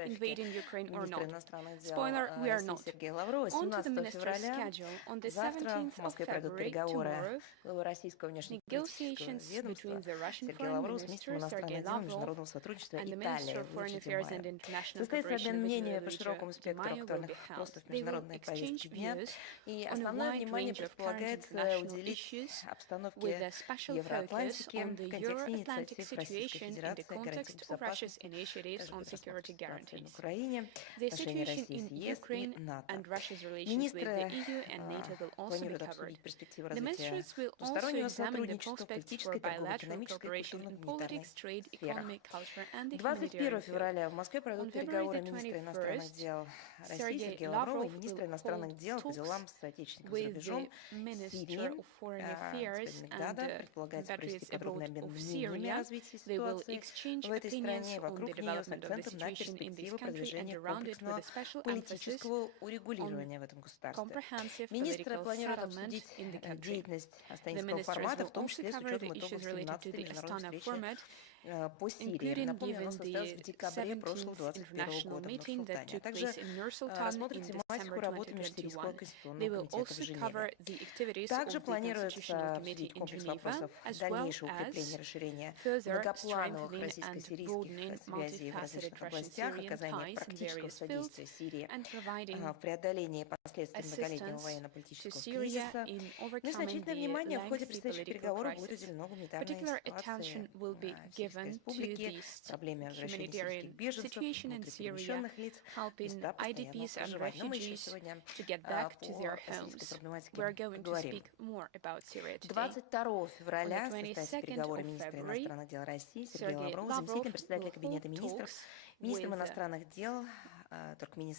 invading Ukraine or not. Spoiler, we are not. On to the minister's schedule. On the 17th of February, tomorrow, negotiations between the Russian Foreign Minister Sergei Lavrov and the Minister of Foreign Affairs and International Cooperation Vladimir Mayo will be held. They will exchange views on a wide range of current international issues with a special focus on the Euro-Atlantic situation in the context of Russia's initiatives on security guarantees, the situation in Ukraine and Russia's relations with the EU and NATO will also be covered. The ministers will also examine the prospects for bilateral cooperation in politics, trade, economy, culture, and the humanitarian field. On February the 21st, Sergei Lavrov will hold talks with the Minister of Foreign Affairs and compatriots abroad of Syria. They will exchange opinions on the development of the situation in this country and around it with a special emphasis on comprehensive political settlement in the country. The ministers will also cover the issues related to the Astana format, including given the 17th international meeting that took place in Nur-Sultan in December 2021. They will also cover the activities of the Constitutional Committee in Geneva, as well as further strengthening and broadening multifaceted Russian-Syrian ties in various fields and providing assistance to Syria in overcoming the lengthy political crisis. Particular attention will be given to the humanitarian situation in Syria, helping IDPs and refugees to get back to their homes. We are going to speak more about Syria today. On the 22nd of February, Sergei Lavrov will hold talks with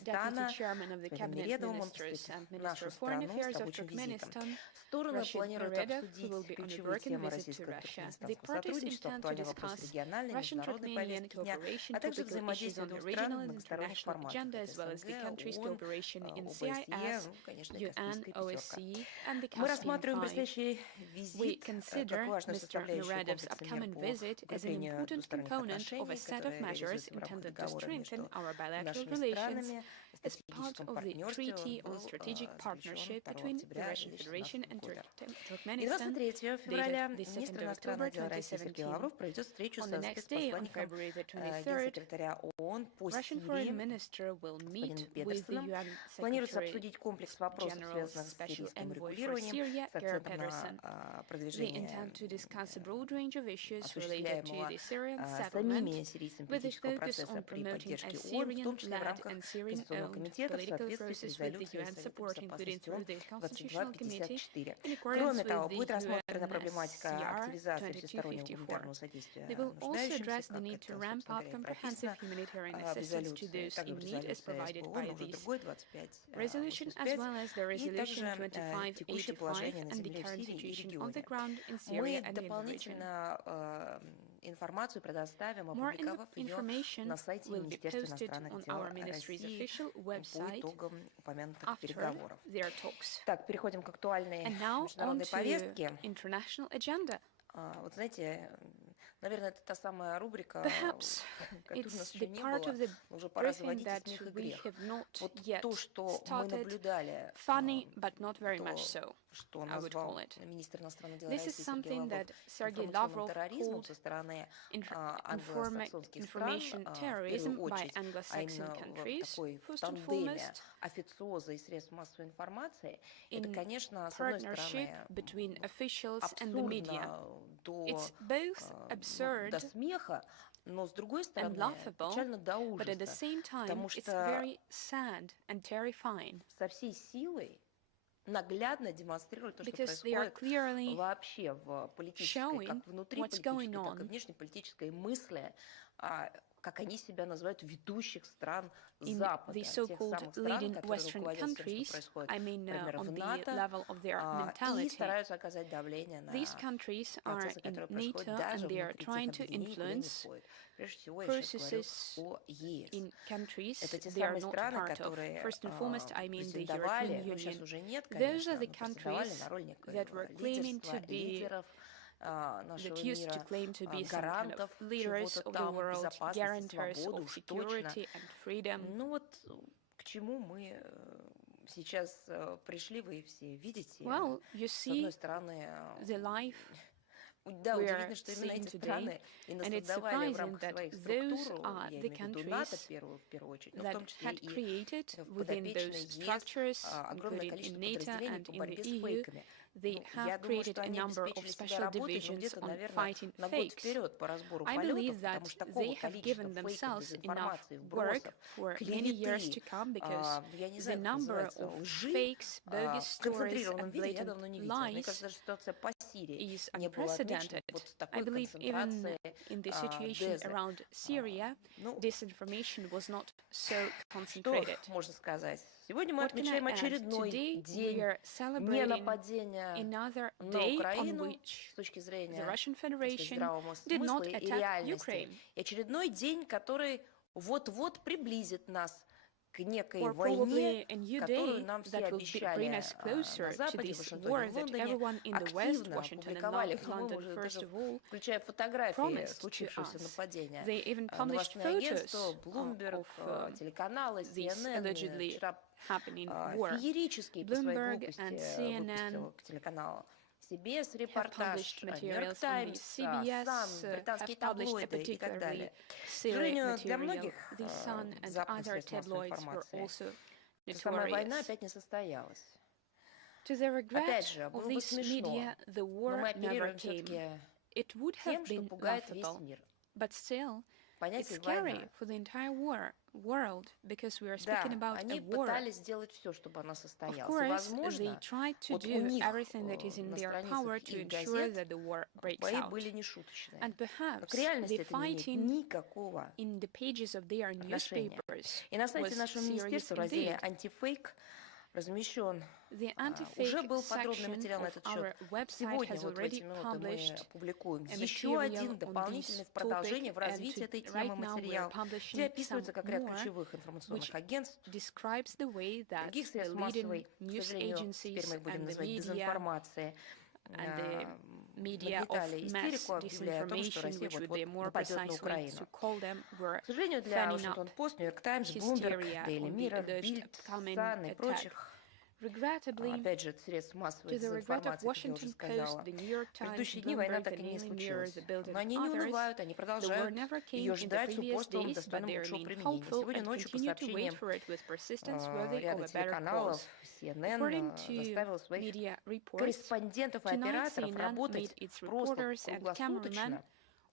Deputy Chairman of the Cabinet Ministers and Minister of Foreign Affairs of Turkmenistan, Rashid Meredov, who will be on a working visit to Russia. The parties intend to discuss Russian-Turkmenian cooperation, topical issues on the regional and international agenda, as well as the country's cooperation in CIS, UN, OSCE, and the Caspian Five. We consider Mr. Meredov's upcoming visit as an important component of a set of measures intended to strengthen our bilateral relations as part of the Treaty on Strategic Partnership between the Russian Federation and Turkmenistan, dated the 2nd of October 2017. On the next day, on February the 23rd, Russian Foreign Minister will meet with the UN Secretary-General's Special Envoy for Syria, Geir They intend to discuss a broad range of issues related to the Syrian settlement, with a focus on promoting a Syrian-led and Syrian-owned political process with the UN support, including through the Constitutional Committee, in accordance with the UNSCR 2254. They will also address the need to ramp up comprehensive humanitarian assistance to those in need as provided by this resolution, as well as the resolution 2585 and the current situation on the ground in Syria and in the region. More information will be posted on our ministry's official website after their talks. And now on to international agenda. Вот знаете, наверное, это та самая рубрика, Perhaps it's the part of the briefing that we have not yet started. Funny, but not very much so, I would call it. This is something that Sergei Lavrov called information terrorism by Anglo-Saxon countries, first and foremost, in partnership between officials and the media. It's both absurd and laughable, but at the same time, it's very sad and terrifying. Because they are clearly showing what's going on in the so-called leading Western countries, I mean on the level of their mentality. These countries are in NATO and they are trying to influence processes in countries they are not part of. First and foremost, I mean the European Union. Those are the countries that were claiming to be that used to claim to be some kind of leaders of the world, guarantors of security and freedom. Ну вот к чему мы сейчас пришли, вы все видите. Well, you С see одной стороны, the life да, we are удивительно, что именно seeing эти today, страны именно and it's создавали в surprising рамках that своих those структур, are я the имею в виду НАТО countries в первую очередь, но в that том числе had и created в within those подопечной ЕС structures, огромное including in количество NATO подразделений and по in борьбе the с EU. фейками. They Я have думаю, created что a они number of обеспечили себя special работой, ну, divisions где-то, on наверное, fighting на год fakes. вперед по разбору I полетов, believe that потому что такого they have количества given фейков, themselves enough дезинформации, work вбросов, for many years to клеветы, come, because я не the знаю, как number называется, of лжи fakes, bogus в stories, концентрированном and виде я blatant давно не видела. Мне кажется, lies даже ситуация по Сирии is не была отмечена unprecedented. вот I такой believe even концентрацией in the situation дезы. around Syria, Ну, disinformation was not so что concentrated. можно сказать? Сегодня мы What can I отмечаем add? очередной Today we день are не celebrating нападения another на day on Украину which с точки the зрения, Russian так сказать, Federation здравого did смысла not и attack реальности. Ukraine, И очередной день, который вот-вот приблизит нас к некой or войне, probably a new которую day нам все that will обещали bring us closer на to Западе, в this Вашингтоне, war в that Лондоне, everyone in the West, активно Washington and публиковали, по-моему, London уже first даже of all, включая фотографии promised to случившегося us. нападения. They even published Новостные агентства, photos Bloomberg, of телеканалы, this CNN, allegedly вчера happening war. феерический по своей Bloomberg глупости and CNN выпустил телеканал CBS have репортаж, published Нью-Йорк materials on the Таймс, CBS, Sun, британские have published a таблоиды и так particularly далее. К silly сожалению, для material. многих The Sun and западных other средств массовой tabloids were информации also эта самая война notorious. опять не состоялась. To the regret Опять же, of было бы this смешно, media, the но war мы never оперируем came. все-таки It would тем, have что been пугает весь laughable, мир. but still, it's Понятие война. scary for the entire world, because we are Да, speaking about a они war. пытались сделать все, чтобы она Of состоялась. И, course, they возможно, tried to вот у do них everything that is in на their страницах power to их ensure газет that the war breaks бои out. были нешуточные. And Но к perhaps реальности the это не имеет fighting никакого in the pages of their отношения. newspapers И на сайте was нашего serious министерства в разделе indeed. «Антифейк» размещен The уже anti-fake был подробный section материал на of этот счет. our website Сегодня, has вот в эти already минуты, мы published публикуем a еще material один on дополнительный this в продолжение, topic, в and развитии этой right темы now we are материал, где publishing описывается some как ряд more, ключевых информационных which агентств, describes the way that других the средств leading массовой, к news сожалению, теперь agencies мы их будем and the называть media дезинформацией, and the media of нагнетали mass истерику, объявляя о том, что disinformation, Россия which would вот-вот be more нападет на precise way Украину. to call them, were К сожалению, для fanning up Вашингтон-Пост, Нью-Йорк Таймс, Bloomberg, hysteria Daily on the Mirror, alleged Bild, upcoming Sun и attack. прочих, Regrettably, опять же, средств массовой to the regret of дезинформации, как я уже Washington Post, сказала. the New York В Times, предыдущие дни война Bloomberg, так the и не Daily Mirror, случилась. the Bild, Но and они не others, унывают, они the war продолжают never came ее in the ждать с previous упорством, days, but достойным they лучшего remain применения. hopeful Сегодня and ночью по continue to wait сообщениям for it with persistence worthy of ряда a better телеканалов, cause. CNN According to заставила своих media reports, корреспондентов и tonight операторов CNN работать made its просто reporters and cameramen круглосуточно,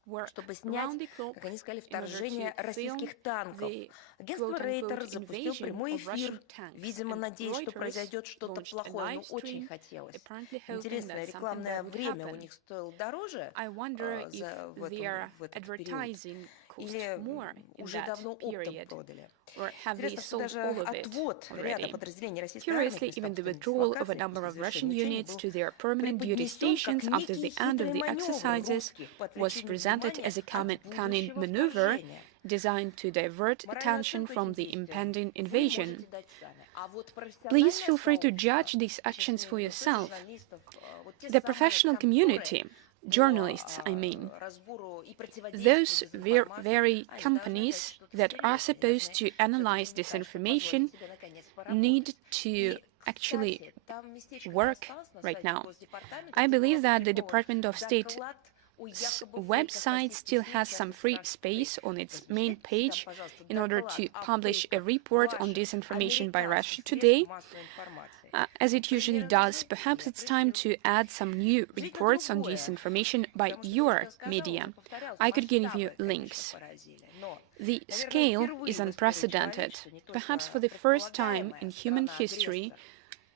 work чтобы снять, round the clock как они сказали, in order вторжение to film российских танков. the Агентство Рейтер quote-unquote запустил invasion прямой of эфир, Russian tanks, видимо, and надеясь, что Reuters произойдет что-то launched a плохое, но live очень stream, хотелось. apparently hoping Интересно, that something рекламное bad would время у happen. них стоило дороже I wonder if в their этот период, advertising cost или more in уже that давно оптом period, продали. or have they Интересно, что sold даже all of it отвод ряда already. подразделений российской армии Curiously, при even the статусной withdrawal of a дислокации number of после Russian завершения units был to their permanent duty преподнесен stations как after the некий end of хитрый the маневр exercises русских по was отвлечению presented внимания as a от cunning будущего maneuver вторжения. designed to divert Моральную attention оценку from этим the действиям impending вы invasion. можете дать сами. А вот Please профессиональное feel free to сообщество, judge these в actions for частности, yourself. журналистов, вот те The самые, professional которые community, по journalists, I mean, разбору и противодействию those дезинформации, very они должны companies дать что-то that are серьезное, supposed должны to analyze что-то disinformation позволить себе наконец поработать. need to И, actually кстати, там местечко work осталось на right сайте now. Госдепартамента, I где был believe that the опубликован Department of State's доклад о якобы фейках website российских still СМИ, has в some частности, free Russia space Today. on its main Разместите page там, пожалуйста, in order доклад to о publish a фейках report on ваших disinformation by Russia американских Today. средств массовой информации. As it usually Примеры does, наши perhaps я it's time to приведу. add some new reports on другое, disinformation by потому что то, что your я сказала, media. уже повторялось, I could give you масштабы, конечно, links. поразили. Но, The наверное, scale впервые is в истории unprecedented. человечества не Perhaps for только the first time предполагаемая in human страна-агрессор, history,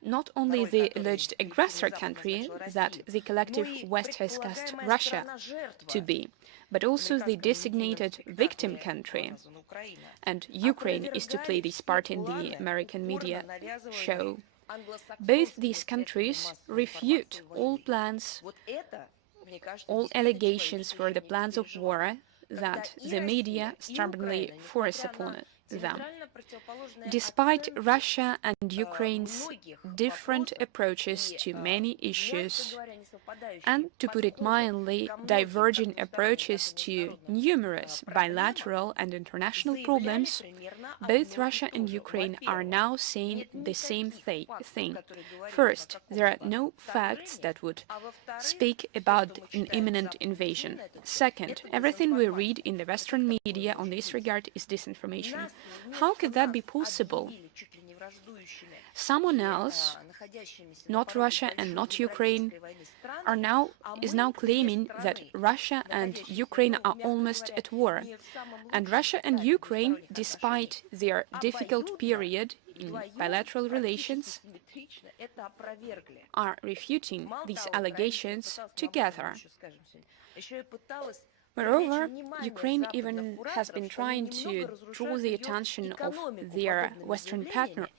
not на only роль the которой alleged коллективный aggressor Запад country назначил that Россию, the но collective и West has cast предполагаемая Russia страна-жертва to be, but also the американском designated медийном victim спектакле, country. назван Украина, And Ukraine is to play опровергает this все part in the планы, American упорно media навязываемые show. Both англосаксонскими these средствами countries массовой refute информации all войны. plans, Вот это, мне кажется, all действительно allegations человечество for еще the не plans of war переживало. Когда that и the media Россия, и stubbornly Украина, force несмотря upon на them. диаметрально противоположные Despite оценки Russia and Ukraine's многих different вопросов approaches и, to many мягко issues, говоря, несовпадение and, to put it mildly, diverging approaches to numerous bilateral and international problems, both Russia and Ukraine are now saying the same thing. First, there are no facts that would speak about an imminent invasion. Second, everything we read in the Western media on this regard is disinformation. How could that be possible? Someone else, not Russia and not Ukraine, is now claiming that Russia and Ukraine are almost at war. And Russia and Ukraine, despite their difficult period in bilateral relations, are refuting these allegations together. Moreover, Ukraine even has been trying to draw the attention of their Western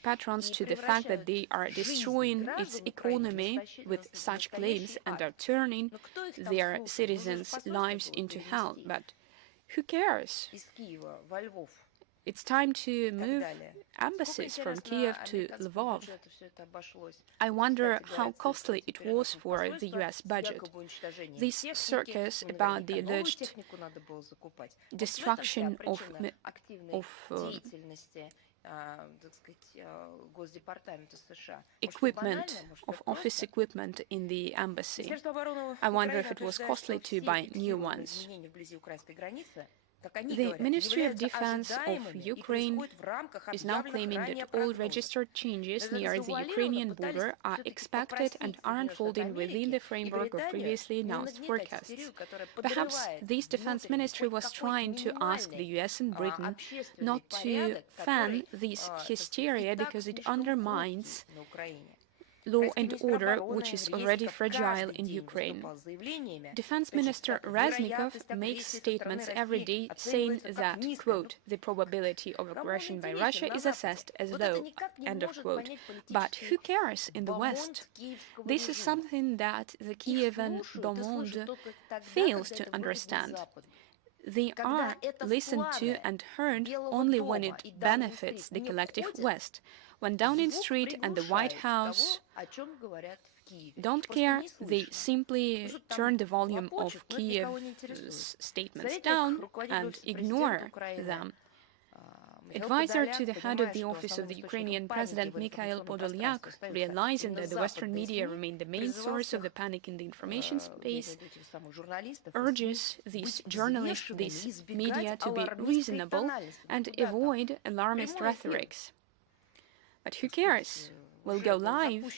patrons to the fact that they are destroying its economy with such claims and are turning their citizens' lives into hell. But who cares? It's time to move embassies from Kiev to Lvov. I wonder how costly it was for the US budget. This circus about the alleged destruction of equipment, of office equipment in the embassy. I wonder if it was costly to buy new ones. The Ministry of Defense of Ukraine is now claiming that all registered changes near the Ukrainian border are expected and are unfolding within the framework of previously announced forecasts. Perhaps this Defense Ministry was trying to ask the US and Britain not to fan this hysteria because it undermines law and order, which is already fragile in Ukraine. Defense Minister Reznikov makes statements every day saying that, quote, the probability of aggression by Russia is assessed as low, end of quote. But who cares in the West? This is something that the Kievan Bon Monde fails to understand. They are listened to and heard only when it benefits the collective West. When Downing Street and the White House don't care, they simply turn the volume of Kiev's statements down and ignore them. Advisor to the head of the office of the Ukrainian president, Mikhail Podolyak, realizing that the Western media remain the main source of the panic in the information space, urges these journalists, these media, to be reasonable and avoid alarmist rhetorics. But who cares? We'll go live.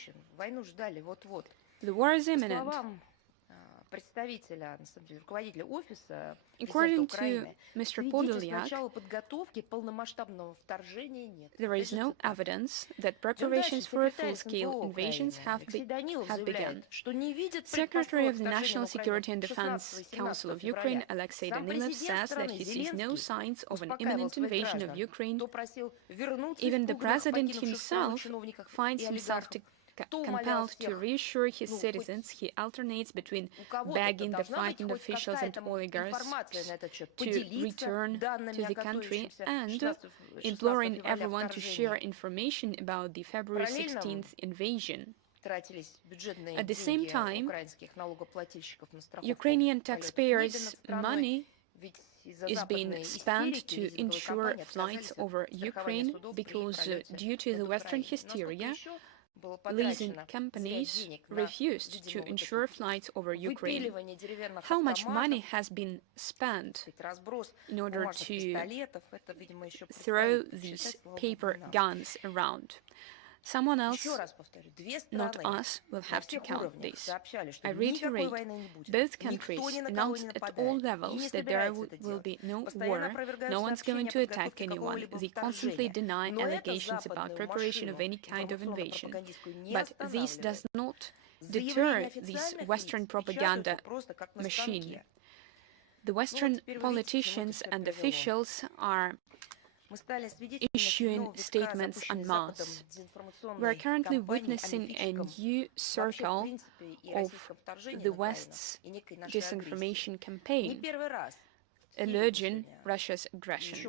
The war is imminent. According to Mr. Podolyak, there is no evidence that preparations for a full-scale invasion have begun. Secretary of the National Security and Defense Council of Ukraine, Alexei Danilov, says that he sees no signs of an imminent invasion of Ukraine. Even the president himself finds himself compelled to reassure his citizens. He alternates between begging the frightened officials and oligarchs to return to the country and imploring everyone to share information about the February 16th invasion. At the same time, Ukrainian taxpayers' money is being spent to ensure flights over Ukraine because due to the Western hysteria, leasing companies refused to insure flights over Ukraine. How much money has been spent in order to throw these paper guns around? Someone else, not us, will have to count this. I reiterate, both countries announced at all levels that there will be no war, no one's going to attack anyone. They constantly deny allegations about preparation of any kind of invasion. But this does not deter this Western propaganda machine. The Western politicians and officials are issuing statements en masse. We are currently witnessing a new circle of the West's disinformation campaign, alleging Russia's aggression.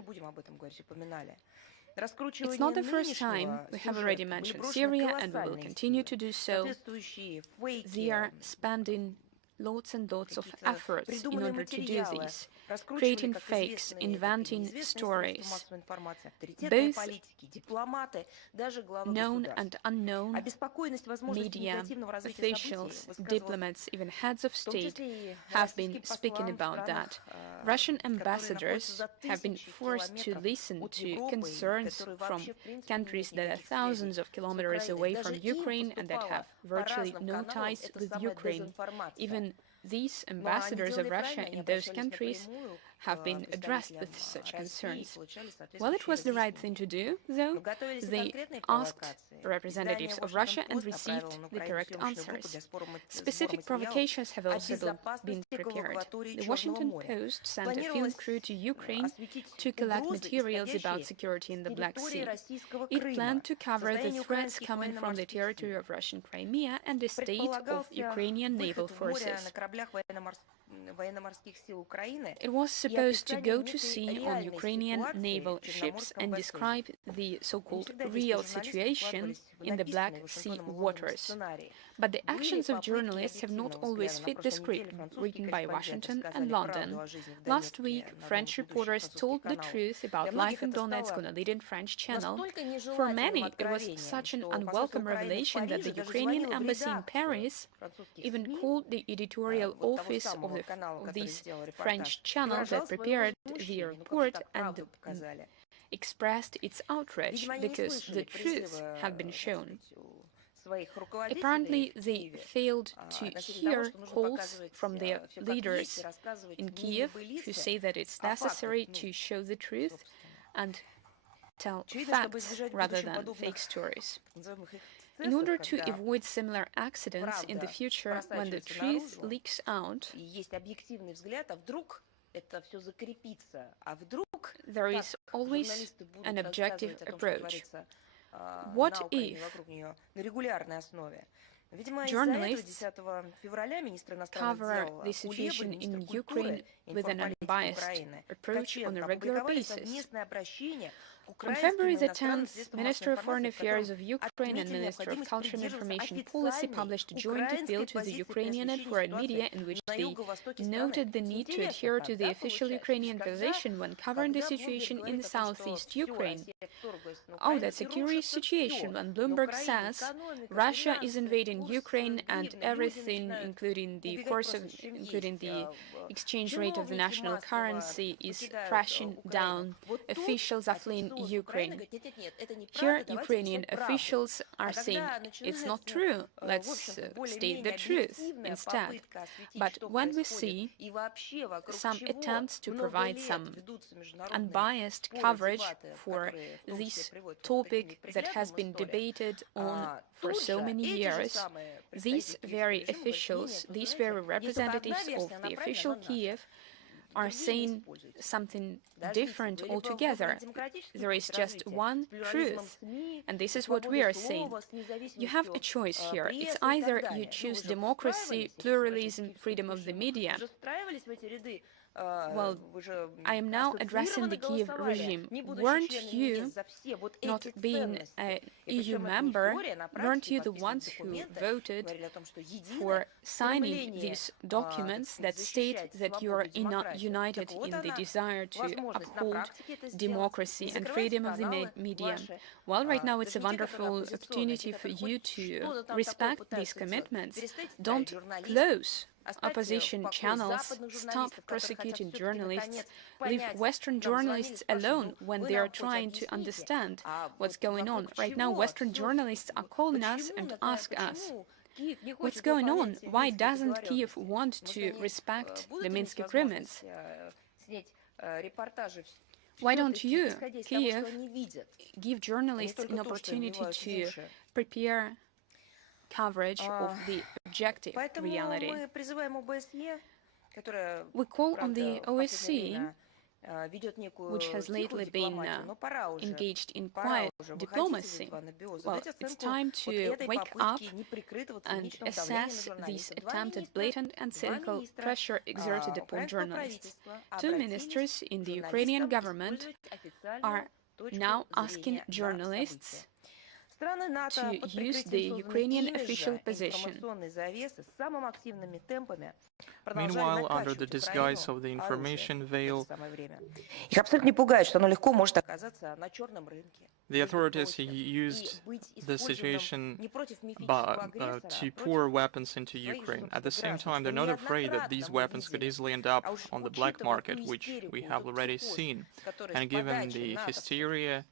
It's not the first time. We have already mentioned Syria, and we will continue to do so. They are spending lots and lots of efforts in order to do this, creating fakes, inventing stories. Both known and unknown media, officials, diplomats, even heads of state have been speaking about that. Russian ambassadors have been forced to listen to concerns from countries that are thousands of kilometers away from Ukraine and that have virtually no ties with Ukraine. Even these ambassadors of Russia in those countries have been addressed with such concerns. Well, it was the right thing to do, though. They asked representatives of Russia and received the correct answers. Specific provocations have also been prepared. The Washington Post sent a film crew to Ukraine to collect materials about security in the Black Sea. It planned to cover the threats coming from the territory of Russian Crimea and the state of Ukrainian naval forces. It was supposed to go to sea on Ukrainian naval ships and describe the so-called real situation in the Black Sea waters. But the actions of journalists have not always fit the script written by Washington and London. Last week, French reporters told the truth about life in Donetsk on a leading French channel. For many, it was such an unwelcome revelation that the Ukrainian embassy in Paris even called the editorial office of this French channel that prepared the report and expressed its outrage because the truth had been shown. Apparently, they failed to hear calls from their leaders in Kiev who say that it's necessary to show the truth and tell facts rather than fake stories. In order to avoid similar accidents in the future, when the truth leaks out, there is always an objective approach. What if journalists cover the situation in Ukraine with an unbiased approach on a regular basis? On February the 10th, Minister of Foreign Affairs of Ukraine and Minister of Culture and Information Policy published a joint appeal to the Ukrainian and foreign media in which they noted the need to adhere to the official Ukrainian position when covering the situation in southeast Ukraine. Oh, that's a curious situation when Bloomberg says Russia is invading Ukraine and everything, including the exchange rate of the national currency, is crashing down. Officials are fleeing Ukraine. Here, Ukrainian officials are saying it's not true. Let's state the truth instead. But when we see some attempts to provide some unbiased coverage for this topic that has been debated on for so many years, these very officials, these very representatives of the official Kiev are saying something different altogether. There is just one truth, and this is what we are saying. You have a choice here. It's either you choose democracy, pluralism, freedom of the media. Well, I am now addressing the Kiev regime. Weren't you, not being an EU member, weren't you the ones who voted for signing these documents that state that you are united in the desire to uphold democracy and freedom of the media? Well, right now it's a wonderful opportunity for you to respect these commitments. Don't close opposition channels, stop prosecuting journalists, leave Western journalists alone when they are trying to understand what's going on. Right now, Western journalists are calling us and ask us, what's going on? Why doesn't Kiev want to respect the Minsk agreements? Why don't you, Kiev, give journalists an opportunity to prepare coverage of the objective reality? We call on the OSCE, which has lately been engaged in quiet diplomacy. Well, it's time to wake up and assess this attempted blatant and cynical pressure exerted upon journalists. Two ministers in the Ukrainian government are now asking journalists to use the Ukrainian official position. Meanwhile, under the disguise of the information veil, the authorities used the situation to pour weapons into Ukraine. At the same time, they're not afraid that these weapons could easily end up on the black market, which we have already seen. And given the hysteria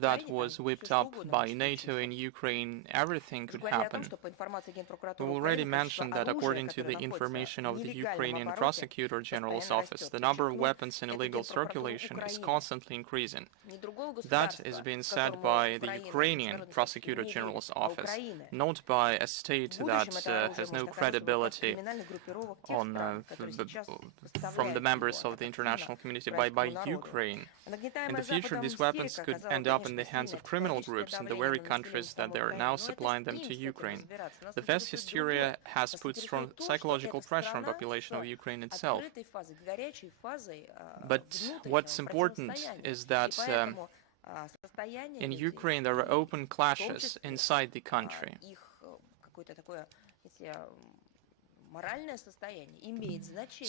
that was whipped up by NATO in Ukraine, everything could happen. We already mentioned that according to the information of the Ukrainian Prosecutor General's office, the number of weapons in illegal circulation is constantly increasing. That is being said by the Ukrainian Prosecutor General's office, not by a state that has no credibility from the members of the international community, by Ukraine. In the future, these weapons could end up in the hands of criminal groups in the very countries that they are now supplying them to Ukraine. The vast hysteria has put strong psychological pressure on the population of Ukraine itself. But what's important is that in Ukraine there are open clashes inside the country.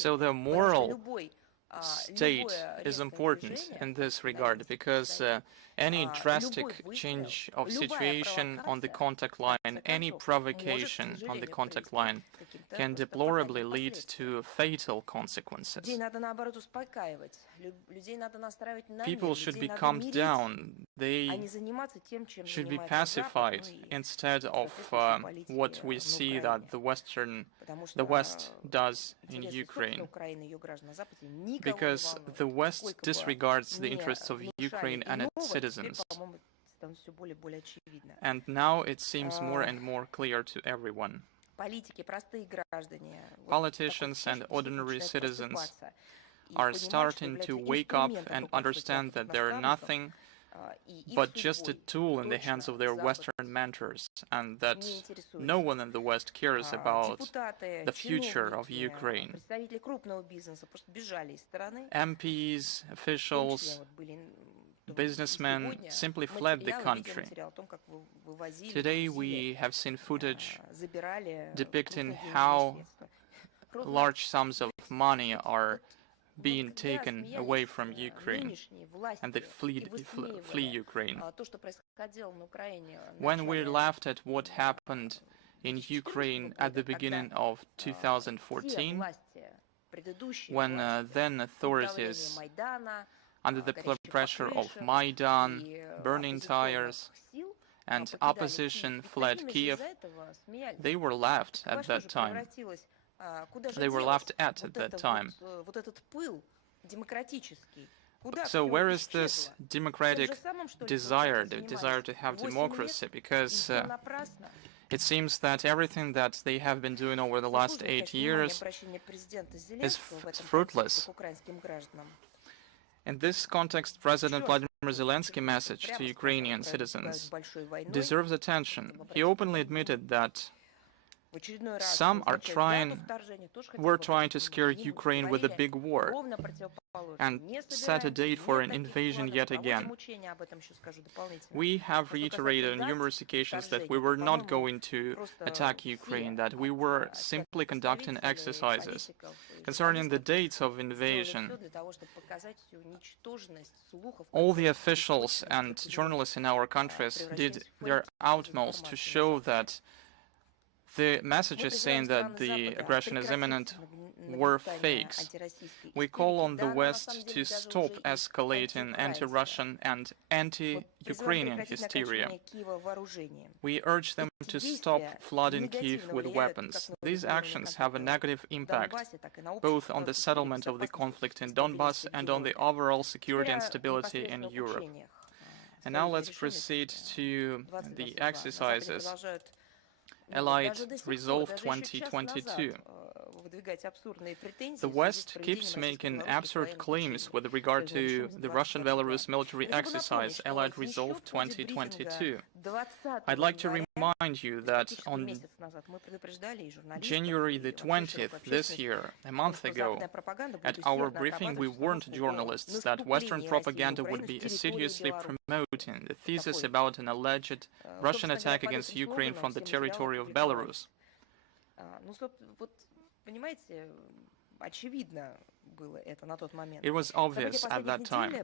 So the moral state is important in this regard, because any drastic change of situation on the contact line, any provocation on the contact line can deplorably lead to fatal consequences. People should be calmed down. They should be pacified instead of what we see that the West does in Ukraine. Because the West disregards the interests of Ukraine and its citizens. And now it seems more and more clear to everyone. Politicians and ordinary citizens are starting to wake up and understand that they're nothing but just a tool in the hands of their Western mentors, and that no one in the West cares about the future of Ukraine. MPs, officials, businessmen simply fled the country. Today we have seen footage depicting how large sums of money are being taken away from Ukraine, and they flee Ukraine. When we laughed at what happened in Ukraine at the beginning of 2014, when then authorities, under the pressure of Maidan, burning tires, and opposition fled Kiev, they were laughed at that time. They were laughed at that time. So where is this democratic desire, the desire to have democracy? Because it seems that everything that they have been doing over the last 8 years is fruitless. In this context, President Vladimir Zelensky's message to Ukrainian citizens deserves attention. He openly admitted that some were trying to scare Ukraine with a big war and set a date for an invasion yet again. We have reiterated on numerous occasions that we were not going to attack Ukraine, that we were simply conducting exercises. Concerning the dates of invasion, all the officials and journalists in our countries did their utmost to show that the messages saying that the aggression is imminent were fakes. We call on the West to stop escalating anti-Russian and anti-Ukrainian hysteria. We urge them to stop flooding Kyiv with weapons. These actions have a negative impact both on the settlement of the conflict in Donbass and on the overall security and stability in Europe. And now let's proceed to the exercises. Allied Resolve 2022. The West keeps making absurd claims with regard to the Russian-Belarus military exercise, Allied Resolve 2022. I'd like to remind you that on January the 20th this year, a month ago, at our briefing we warned journalists that Western propaganda would be assiduously promoting the thesis about an alleged Russian attack against Ukraine from the territory of Belarus. It was obvious at that time.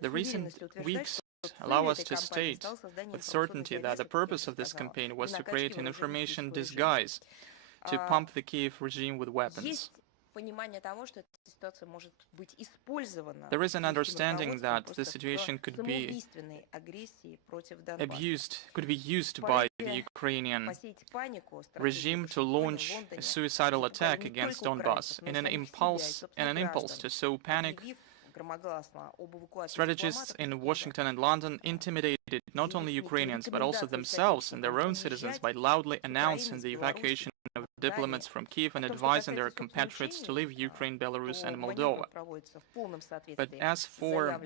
The recent weeks allow us to state with certainty that the purpose of this campaign was to create an information disguise to pump the Kiev regime with weapons. There is an understanding that the situation could be used by the Ukrainian regime to launch a suicidal attack against Donbass in an impulse to sow panic. Strategists in Washington and London intimidated not only Ukrainians but also themselves and their own citizens by loudly announcing the evacuation of diplomats from Kiev and advising their compatriots to leave Ukraine, Belarus and Moldova. But as for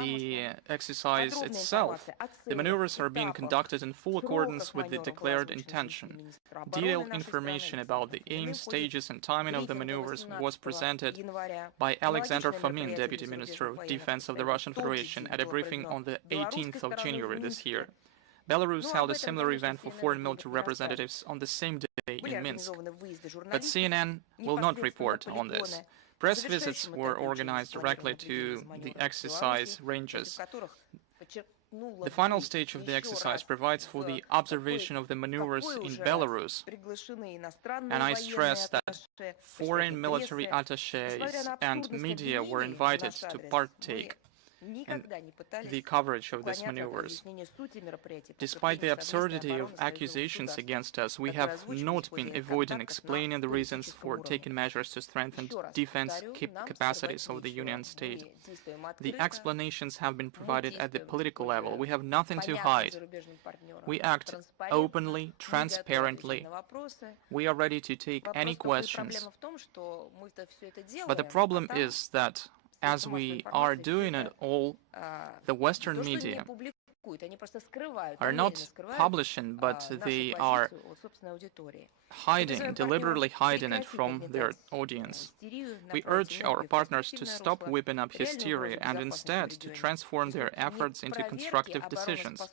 the exercise itself, the maneuvers are being conducted in full accordance with the declared intention. Detailed information about the aim, stages and timing of the maneuvers was presented by Alexander Fomin, Deputy Minister of Defense of the Russian Federation, at a briefing on the 18th of January this year. Belarus held a similar event for foreign military representatives on the same day in Minsk. But CNN will not report on this. Press visits were organized directly to the exercise ranges. The final stage of the exercise provides for the observation of the maneuvers in Belarus, and I stress that foreign military attaches and media were invited to partake in the coverage of these maneuvers. Despite the absurdity of accusations against us, we have not been avoiding explaining the reasons for taking measures to strengthen defense capacities of the Union state. The explanations have been provided at the political level. We have nothing to hide. We act openly, transparently. We are ready to take any questions. But the problem is that as we are doing it all, the Western media are not publishing, but they are deliberately hiding it from their audience. We urge our partners to stop whipping up hysteria and instead to transform their efforts into constructive decisions.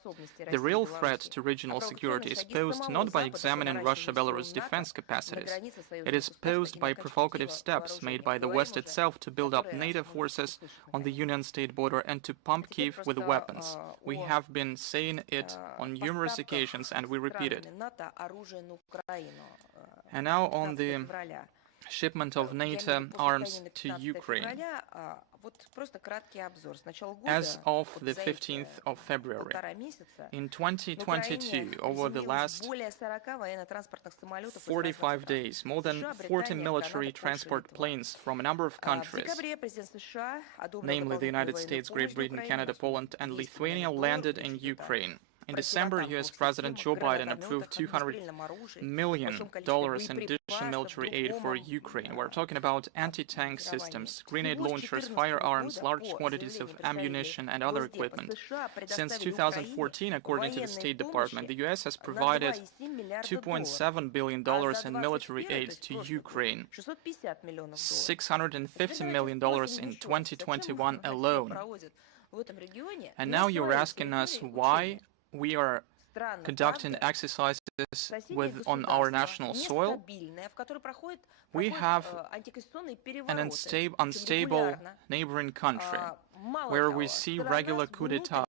The real threat to regional security is posed not by examining Russia-Belarus defense capacities. It is posed by provocative steps made by the West itself to build up NATO forces on the Union state border and to pump Kiev with weapons. We have been saying it on numerous occasions and we repeat it. And now on the shipment of NATO arms to Ukraine. As of the 15th of February, in 2022, over the last 45 days, more than 40 military transport planes from a number of countries, namely the United States, Great Britain, Canada, Poland, and Lithuania, landed in Ukraine. In December, U.S. President Joe Biden approved $200 million in additional military aid for Ukraine. We're talking about anti-tank systems, grenade launchers, firearms, large quantities of ammunition, and other equipment. Since 2014, according to the State Department, the U.S. has provided $2.7 billion in military aid to Ukraine, $650 million in 2021 alone. And now you're asking us why we are conducting exercises on our national soil. We have an unstable neighboring country where we see regular coup d'etat.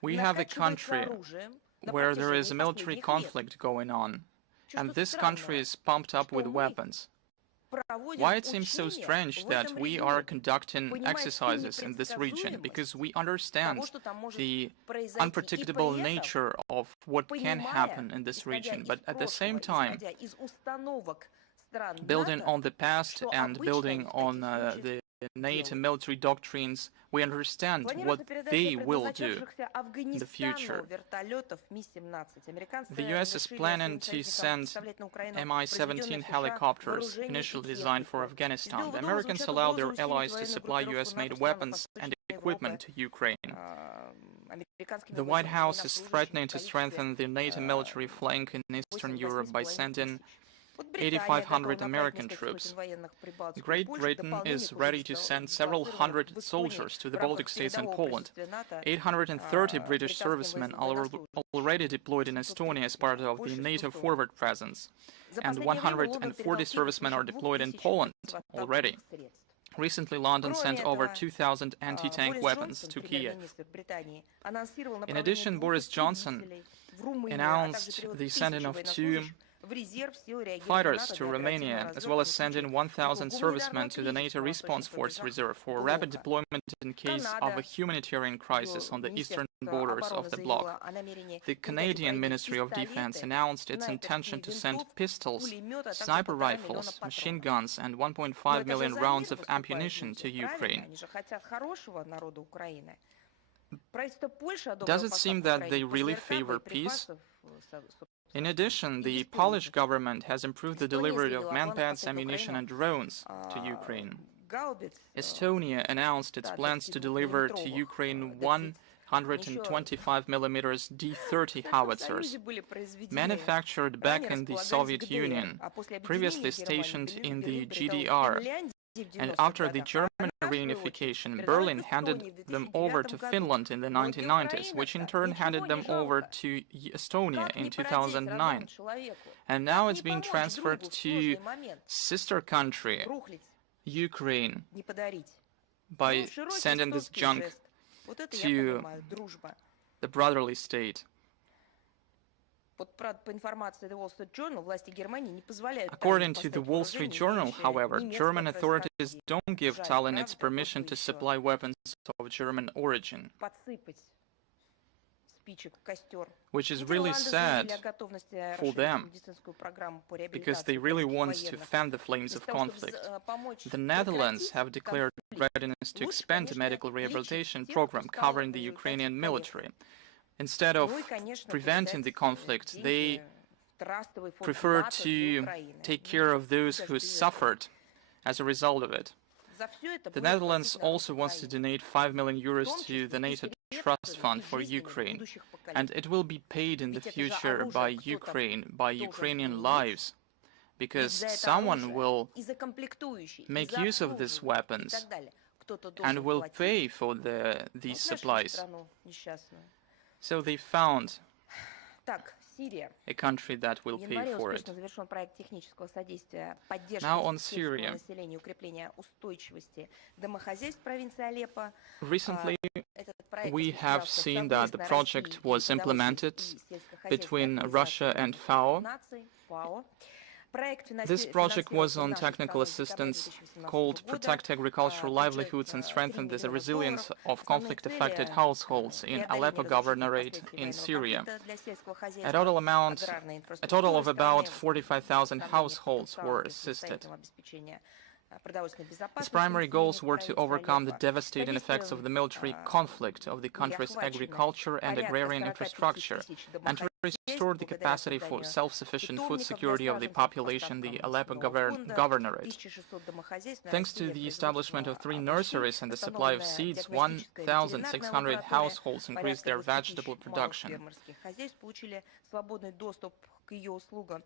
We have a country where there is a military conflict going on, and this country is pumped up with weapons. Why it seems so strange that we are conducting exercises in this region? Because we understand the unpredictable nature of what can happen in this region, but at the same time, building on the past and building on the NATO military doctrines, we understand what they will do in the future. The U.S. is planning to send Mi-17 helicopters, initially designed for Afghanistan. The Americans allow their allies to supply U.S.-made weapons and equipment to Ukraine. The White House is threatening to strengthen the NATO military flank in Eastern Europe by sending 8,500 American troops. Great Britain is ready to send several hundred soldiers to the Baltic states and Poland. 830 British servicemen are already deployed in Estonia as part of the NATO forward presence, and 140 servicemen are deployed in Poland already. Recently, London sent over 2,000 anti-tank weapons to Kiev. In addition, Boris Johnson announced the sending of 2 fighters to Romania, as well as sending 1,000 servicemen to the NATO Response Force Reserve for rapid deployment in case of a humanitarian crisis on the eastern borders of the bloc. The Canadian Ministry of Defense announced its intention to send pistols, sniper rifles, machine guns, and 1.5 million rounds of ammunition to Ukraine. Does it seem that they really favor peace? In addition, the Polish government has improved the delivery of manpads, ammunition, and drones to Ukraine. Estonia announced its plans to deliver to Ukraine 125mm D-30 howitzers, manufactured back in the Soviet Union, previously stationed in the GDR. And after the German reunification, Berlin handed them over to Finland in the 1990s, which in turn handed them over to Estonia in 2009. And now it's being transferred to sister country, Ukraine, by sending this junk to the brotherly state. According to the Wall Street Journal, however, German authorities don't give Tallinn its permission to supply weapons of German origin, which is really sad for them, because they really want to fan the flames of conflict. The Netherlands have declared readiness to expand a medical rehabilitation program covering the Ukrainian military. Instead of preventing the conflict, they prefer to take care of those who suffered as a result of it. The Netherlands also wants to donate 5 million euros to the NATO Trust Fund for Ukraine, and it will be paid in the future by Ukraine, by Ukrainian lives, because someone will make use of these weapons and will pay for these supplies. So they found a country that will pay for it. Now on Syria. Recently, we have seen that the project was implemented between Russia and FAO. This project was on technical assistance called Protect Agricultural Livelihoods and Strengthen the Resilience of Conflict-Affected Households in Aleppo Governorate in Syria. A total of about 45,000 households were assisted. Its primary goals were to overcome the devastating effects of the military conflict of the country's agriculture and agrarian infrastructure, and to restore the capacity for self-sufficient food security of the population in the Aleppo Governorate. Thanks to the establishment of 3 nurseries and the supply of seeds, 1,600 households increased their vegetable production.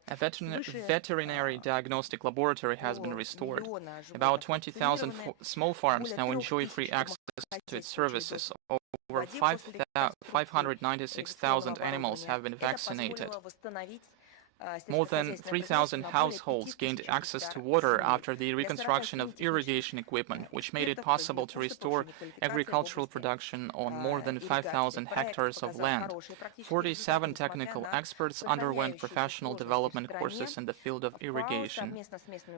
A veterinary diagnostic laboratory has been restored. About 20,000 small farms now enjoy free access to its services. Over 596,000 animals have been vaccinated. More than 3,000 households gained access to water after the reconstruction of irrigation equipment, which made it possible to restore agricultural production on more than 5,000 hectares of land. 47 technical experts underwent professional development courses in the field of irrigation.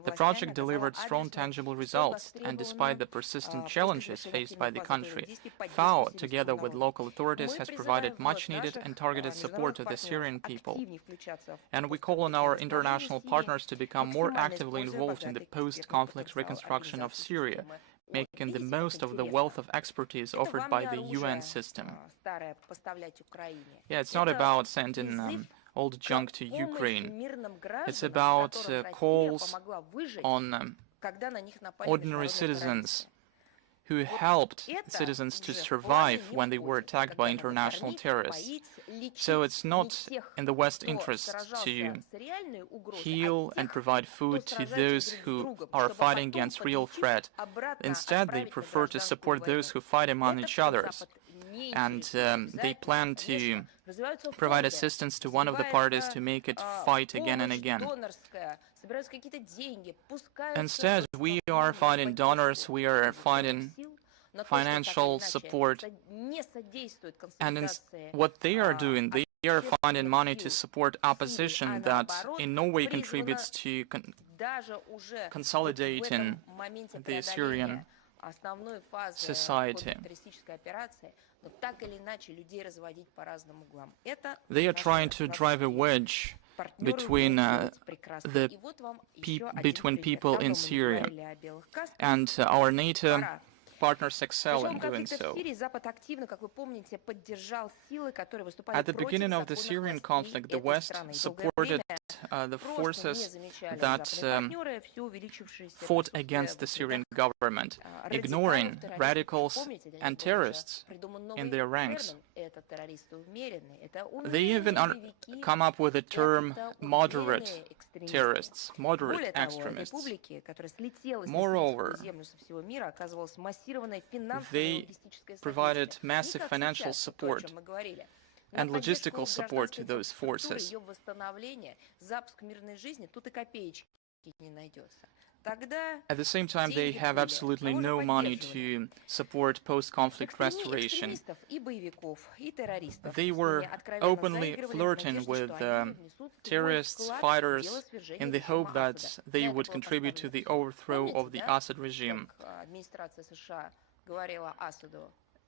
The project delivered strong tangible results, and despite the persistent challenges faced by the country, FAO, together with local authorities, has provided much-needed and targeted support to the Syrian people. And we call on our international partners to become more actively involved in the post-conflict reconstruction of Syria, making the most of the wealth of expertise offered by the UN system. Yeah, it's not about sending old junk to Ukraine. It's about calls on ordinary citizens who helped citizens to survive when they were attacked by international terrorists. So it's not in the West's interest to heal and provide food to those who are fighting against real threat. Instead, they prefer to support those who fight among each other. And they plan to provide assistance to one of the parties to make it fight again and again. Instead, we are finding donors, we are finding financial support, and what they are doing, they are finding money to support opposition that in no way contributes to consolidating the Syrian society. They are trying to drive a wedge between between people in Syria, and our NATO partners excel in doing so. At the beginning of the Syrian conflict, the West supported the forces that fought against the Syrian government, ignoring radicals and terrorists in their ranks. They even come up with the term moderate terrorists, moderate extremists. Moreover, they provided massive financial support and logistical support to those forces. At the same time, they have absolutely no money to support post-conflict restoration. They were openly flirting with terrorists, fighters, in the hope that they would contribute to the overthrow of the Assad regime.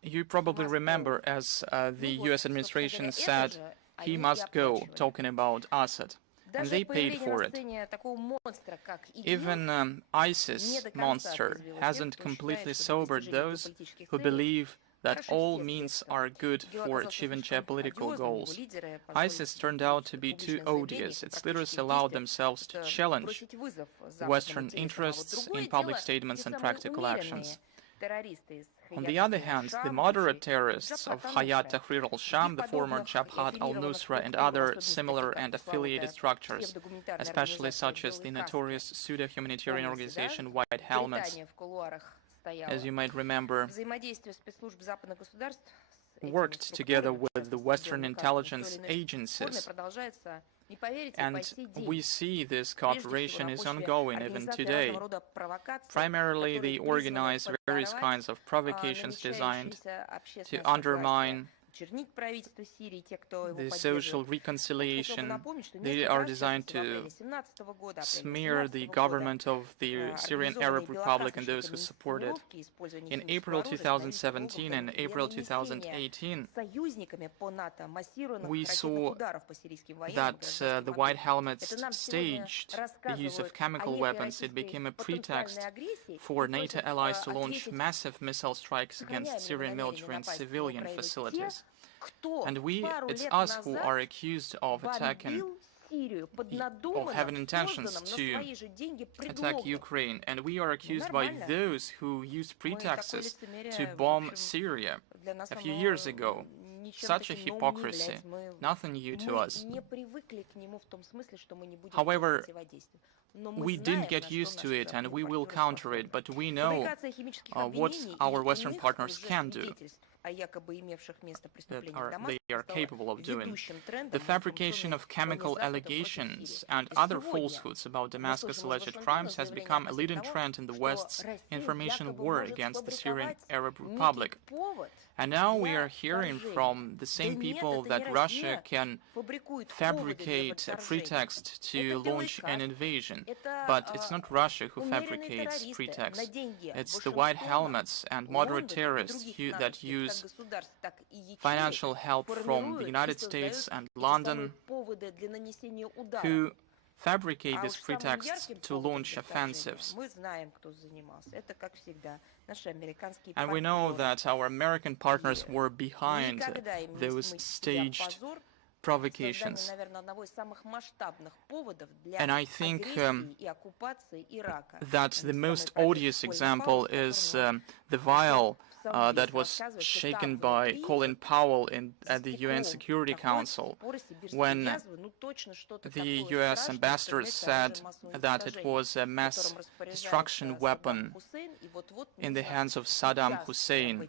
You probably remember, as the US administration said, he must go, talking about Assad. And they paid for it. Even ISIS monster hasn't completely sobered those who believe that all means are good for achieving geopolitical goals. ISIS turned out to be too odious. Its leaders allowed themselves to challenge Western interests in public statements and practical actions. On the other hand, the moderate terrorists of Hayat Tahrir al-Sham, the former Jabhat al-Nusra, and other similar and affiliated structures, especially such as the notorious pseudo-humanitarian organization White Helmets, as you might remember, worked together with the Western intelligence agencies. And we see this cooperation is ongoing even today. Primarily, they organize various kinds of provocations designed to undermine the social reconciliation. They are designed to smear the government of the Syrian Arab Republic and those who support it. In April 2017 and April 2018, we saw that the White Helmets staged the use of chemical weapons. It became a pretext for NATO allies to launch massive missile strikes against Syrian military and civilian facilities. And it's us who are accused of attacking, of having intentions to attack Ukraine, and we are accused by those who used pretexts to bomb Syria a few years ago. Such a hypocrisy, nothing new to us. However, we didn't get used to it and we will counter it, but we know what our Western partners can do, that they are capable of doing. The fabrication of chemical allegations and other falsehoods about Damascus' alleged crimes has become a leading trend in the West's information war against the Syrian Arab Republic. And now we are hearing from the same people that Russia can fabricate a pretext to launch an invasion. But it's not Russia who fabricates pretexts. It's the White Helmets and moderate terrorists that use financial help from the United States and London, who fabricate these pretexts to launch offensives. And we know that our American partners were behind those staged provocations. And I think that the most odious example is the vial that was shaken by Colin Powell at the UN Security Council when the US ambassador said that it was a mass destruction weapon in the hands of Saddam Hussein.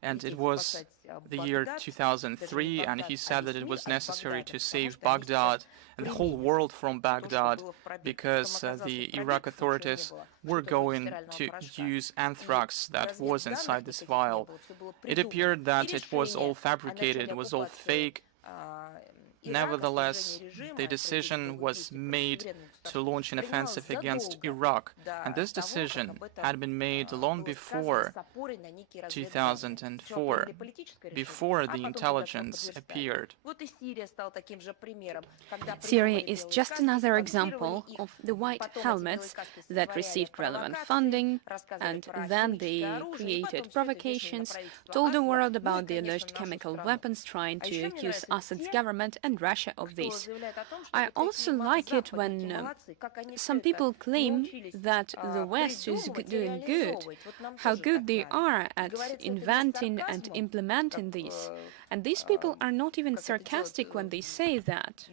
And it was the year 2003, and he said that it was necessary to save Baghdad and the whole world from Baghdad because the Iraq authorities were going to use anthrax that was inside this vial. It appeared that it was all fabricated, it was all fake. Nevertheless, the decision was made to launch an offensive against Iraq, and this decision had been made long before 2004, before the intelligence appeared. Syria is just another example of the white helmets that received relevant funding, and then they created provocations, told the world about the alleged chemical weapons, trying to accuse Assad's government and Russia of this. I also like it when some people claim that the West is doing good, how good they are at inventing and implementing this. And these people are not even sarcastic when they say that.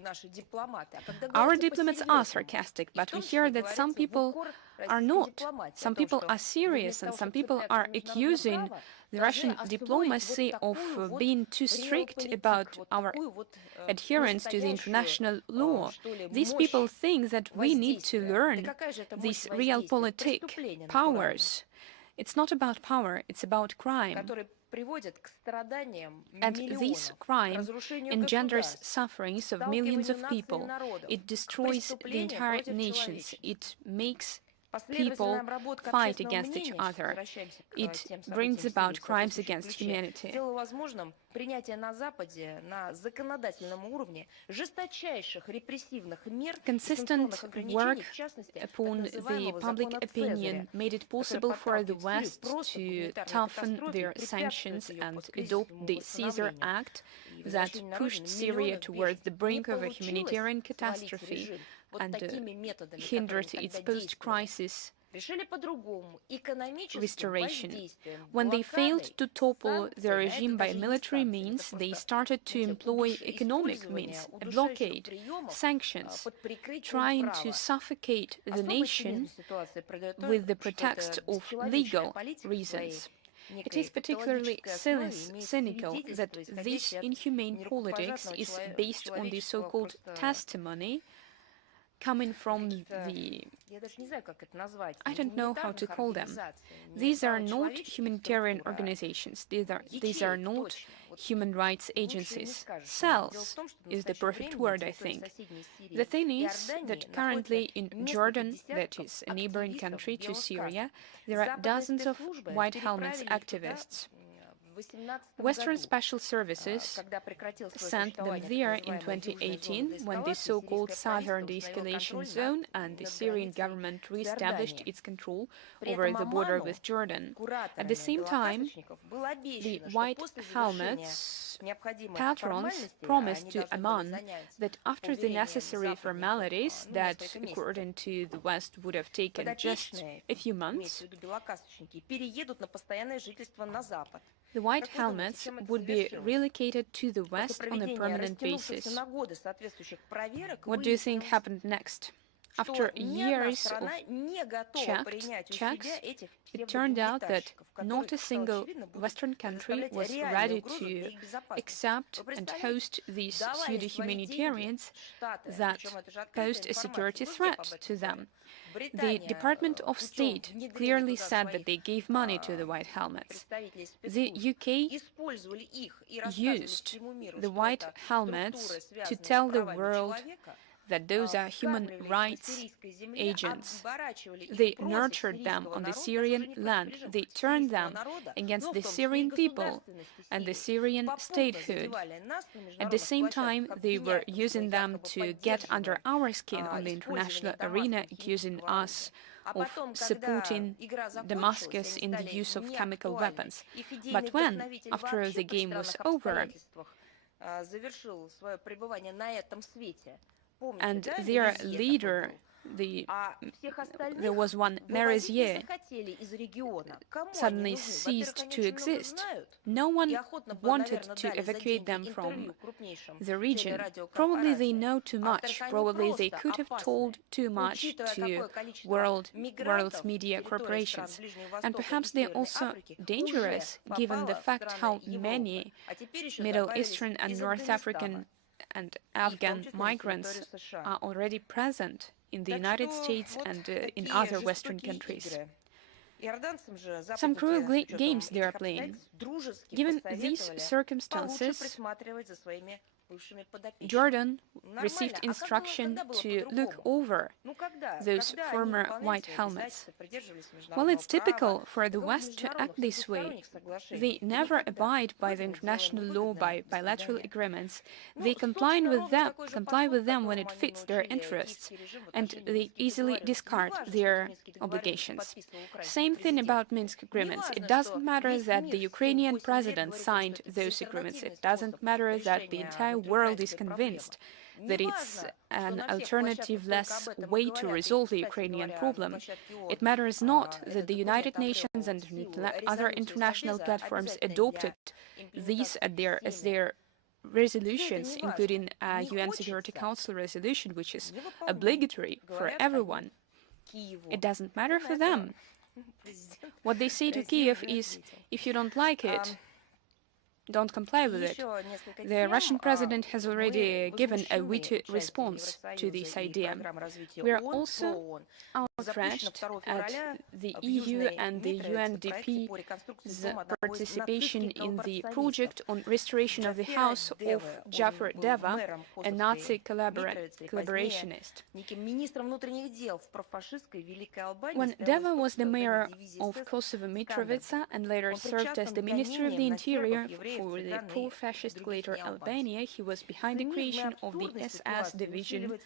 Our diplomats are sarcastic, but we hear that some people are not. Some people are serious, and some people are accusing the Russian diplomacy of being too strict about our adherence to the international law. These people think that we need to learn these realpolitik powers. It's not about power, it's about crime. And this crime engenders sufferings of millions of people. It destroys the entire nations. It makes people fight against each other. It brings about crimes against humanity. Consistent work upon the public opinion made it possible for the West to toughen their sanctions and adopt the Caesar Act that pushed Syria towards the brink of a humanitarian catastrophe and hindered its post-crisis restoration. When they failed to topple the regime by military means, they started to employ economic means, a blockade, sanctions, trying to suffocate the nation with the pretext of legal reasons. It is particularly cynical that this inhumane politics is based on the so-called testimony coming from the... I don't know how to call them. These are not humanitarian organizations. These are not human rights agencies. Cells is the perfect word, I think. The thing is that currently in Jordan, that is a neighboring country to Syria, there are dozens of White Helmets activists. Western Special Services sent them there in 2018 when the so-called Southern De-escalation Zone and the Syrian government re-established its control over the border with Jordan. At the same time, the White Helmets patrons promised to Amman that after the necessary formalities that, according to the West, would have taken just a few months, the White Helmets would be relocated to the West on a permanent basis. What do you think happened next? After years of checks, it turned out that not a single Western country was ready to accept and host these pseudo-humanitarians that posed a security threat to them. The Department of State clearly said that they gave money to the White Helmets. The UK used the White Helmets to tell the world that those are human rights agents. They nurtured them on the Syrian land. They turned them against the Syrian people and the Syrian statehood. At the same time, they were using them to get under our skin on the international arena, accusing us of supporting Damascus in the use of chemical weapons. But when, after the game was over, And their leader, there was one Merzier, suddenly ceased to exist. No one wanted to evacuate them from the region. Probably they know too much. Probably they could have told too much to world's media corporations. And perhaps they're also dangerous, given the fact how many Middle Eastern and North African and Afghan migrants are already present in the United States and in other Western countries. Some cruel games they are playing. Given these circumstances, Jordan received instruction to look over those former white helmets. While it's typical for the West to act this way, they never abide by the international law, by bilateral agreements. They comply with them when it fits their interests, and they easily discard their obligations. Same thing about Minsk agreements. It doesn't matter that the Ukrainian president signed those agreements. It doesn't matter that the entire world is convinced that it's an alternative-less way to resolve the Ukrainian problem. It matters not that the United Nations and other international platforms adopted these as their resolutions, including a UN Security Council resolution, which is obligatory for everyone. It doesn't matter for them. What they say to Kiev is, if you don't like it, don't comply with it. The Russian president has already given a witty response to this idea. We are also outraged at the EU and the UNDP's participation in the project on restoration of the house of Jafar Deva, a Nazi collaborationist. When Deva was the mayor of Kosovo Mitrovica and later served as the Minister of the Interior for the pro-fascist Greater Albania, he was behind the creation of the SS division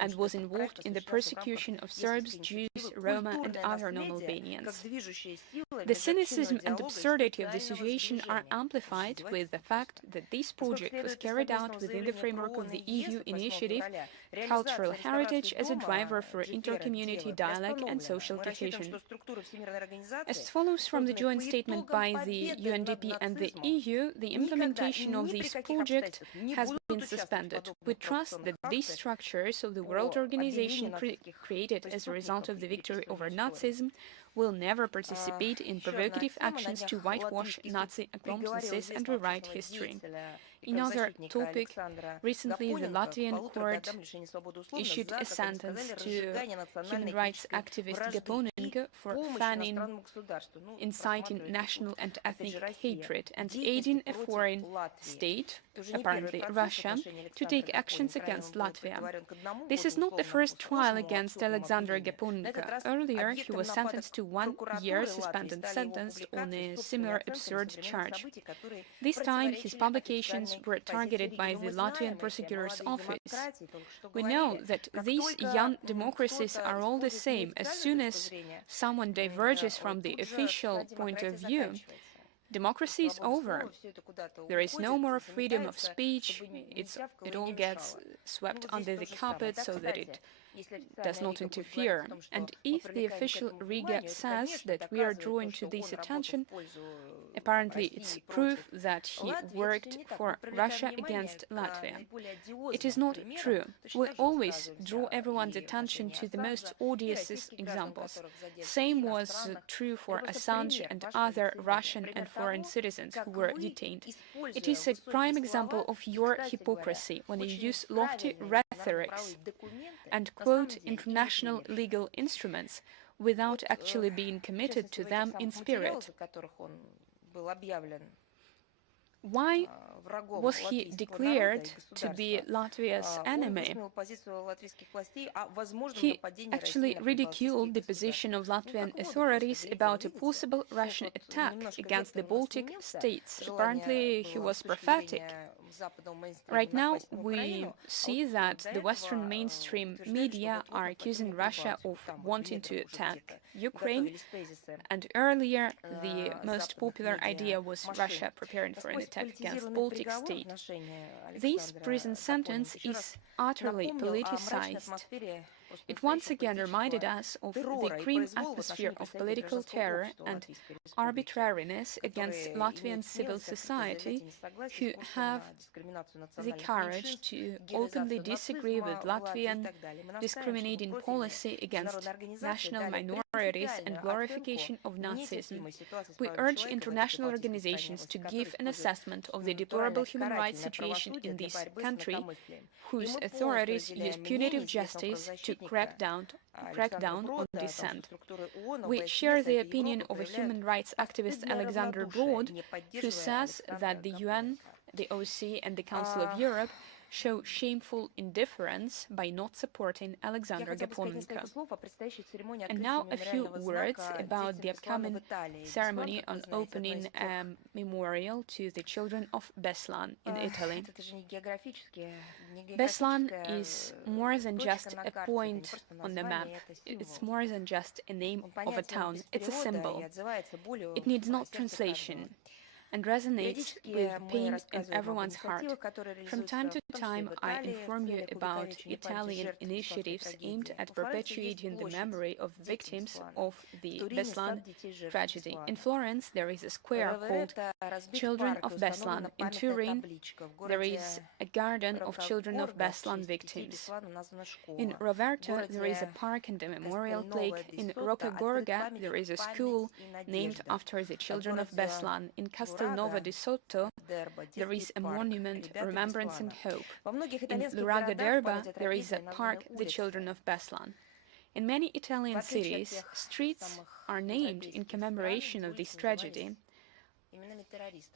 and was involved in the persecution of Serbs, Jews, Roma, and other non-Albanians. The cynicism and absurdity of the situation are amplified with the fact that this project was carried out within the framework of the EU initiative Cultural Heritage as a driver for inter-community dialogue and social cohesion. As follows from the joint statement by the UNDP and the EU, the implementation of this project has been suspended. We trust that these structures of the World Organization created as a result of the victory over Nazism will never participate in provocative actions to whitewash Nazi accomplices and rewrite history. In other topic, recently the Latvian court issued a sentence to human rights activist Gaponinga for fanning, inciting national and ethnic hatred, and aiding a foreign state, apparently Russia, to take actions against Latvia. This is not the first trial against Alexander Gaponinga. Earlier, he was sentenced to 1 year suspended sentence on a similar absurd charge. This time, his publications were targeted by the Latvian prosecutor's office. We know that these young democracies are all the same. As soon as someone diverges from the official point of view, democracy is over. There is no more freedom of speech. It all gets swept under the carpet so that it does not interfere. And if the official Riga says that we are drawing to this attention, apparently it's proof that he worked for Russia against Latvia. It is not true. We always draw everyone's attention to the most odious examples. Same was true for Assange and other Russian and foreign citizens who were detained. It is a prime example of your hypocrisy when you use lofty rhetorics and quote international legal instruments without actually being committed to them in spirit. Why was he declared to be Latvia's enemy? He actually ridiculed the position of Latvian authorities about a possible Russian attack against the Baltic states. Apparently, he was prophetic. Right now, we see that the Western mainstream media are accusing Russia of wanting to attack Ukraine, and earlier the most popular idea was Russia preparing for an attack against Baltic state. This prison sentence is utterly politicized. It once again reminded us of the grim atmosphere of political terror and arbitrariness against Latvian civil society, who have the courage to openly disagree with Latvian discriminating policy against national minorities and glorification of Nazism. We urge international organizations to give an assessment of the deplorable human rights situation in this country, whose authorities use punitive justice to crack down on dissent. We share the opinion of a human rights activist Alexander Broad, who says that the UN, the OSCE and the Council of Europe show shameful indifference by not supporting Alexander Gaponenko. And now a few words about the upcoming ceremony on opening a memorial to the children of Beslan in Italy. Beslan is more than just a point on the map. It's more than just a name of a town. It's a symbol. It needs no translation and resonates with pain in everyone's heart. From time to time, I inform you about Italian initiatives aimed at perpetuating the memory of victims of the Beslan tragedy. In Florence, there is a square called Children of Beslan. In Turin, there is a garden of Children of Beslan victims. In Roverto, there is a park and a memorial plaque. In Rocca Gorga, there is a school named after the Children of Beslan. In Castelnuovo di Sotto, there is a monument, remembrance and hope. In Lurago d'Erba, there is a park, the Children of Beslan. In many Italian cities, streets are named in commemoration of this tragedy.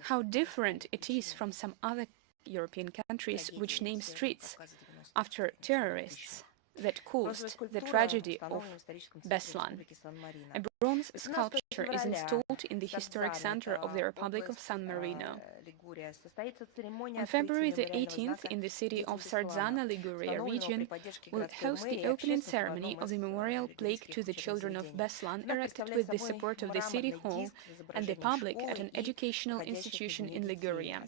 How different it is from some other European countries which name streets after terrorists that caused the tragedy of Beslan. A bronze sculpture is installed in the historic center of the Republic of San Marino. On February the 18th, in the city of Sarzana, Liguria region, will host the opening ceremony of the memorial plaque to the Children of Beslan, erected with the support of the City Hall and the public at an educational institution in Liguria.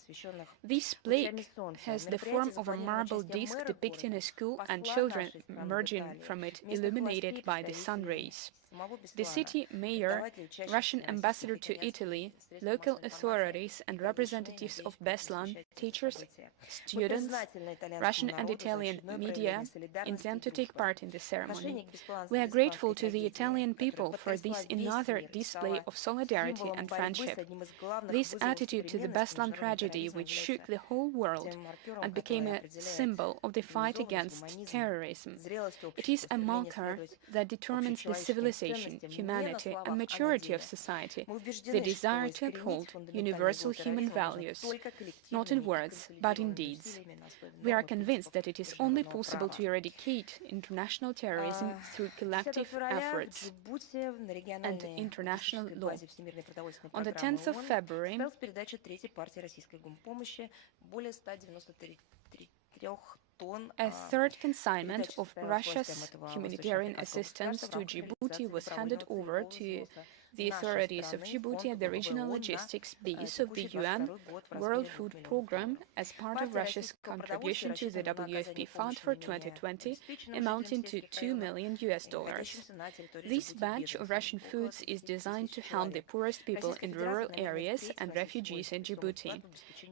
This plaque has the form of a marble disc depicting a school and children emerging from it, illuminated by the sun rays. The city mayor, Russian ambassador to Italy, local authorities and representatives of Beslan, teachers, students, Russian and Italian media intend to take part in the ceremony. We are grateful to the Italian people for this another display of solidarity and friendship. This attitude to the Beslan tragedy, which shook the whole world and became a symbol of the fight against terrorism. It is a marker that determines the civilization, humanity, and maturity of society, the desire to uphold universal human values, not in words, but in deeds. We are convinced that it is only possible to eradicate international terrorism through collective efforts and international law. On the 10th of February, a third consignment of Russia's humanitarian assistance to Djibouti was handed over to the authorities of Djibouti at the regional logistics base of the UN World Food Programme as part of Russia's contribution to the WFP Fund for 2020, amounting to $2 million. This batch of Russian foods is designed to help the poorest people in rural areas and refugees in Djibouti.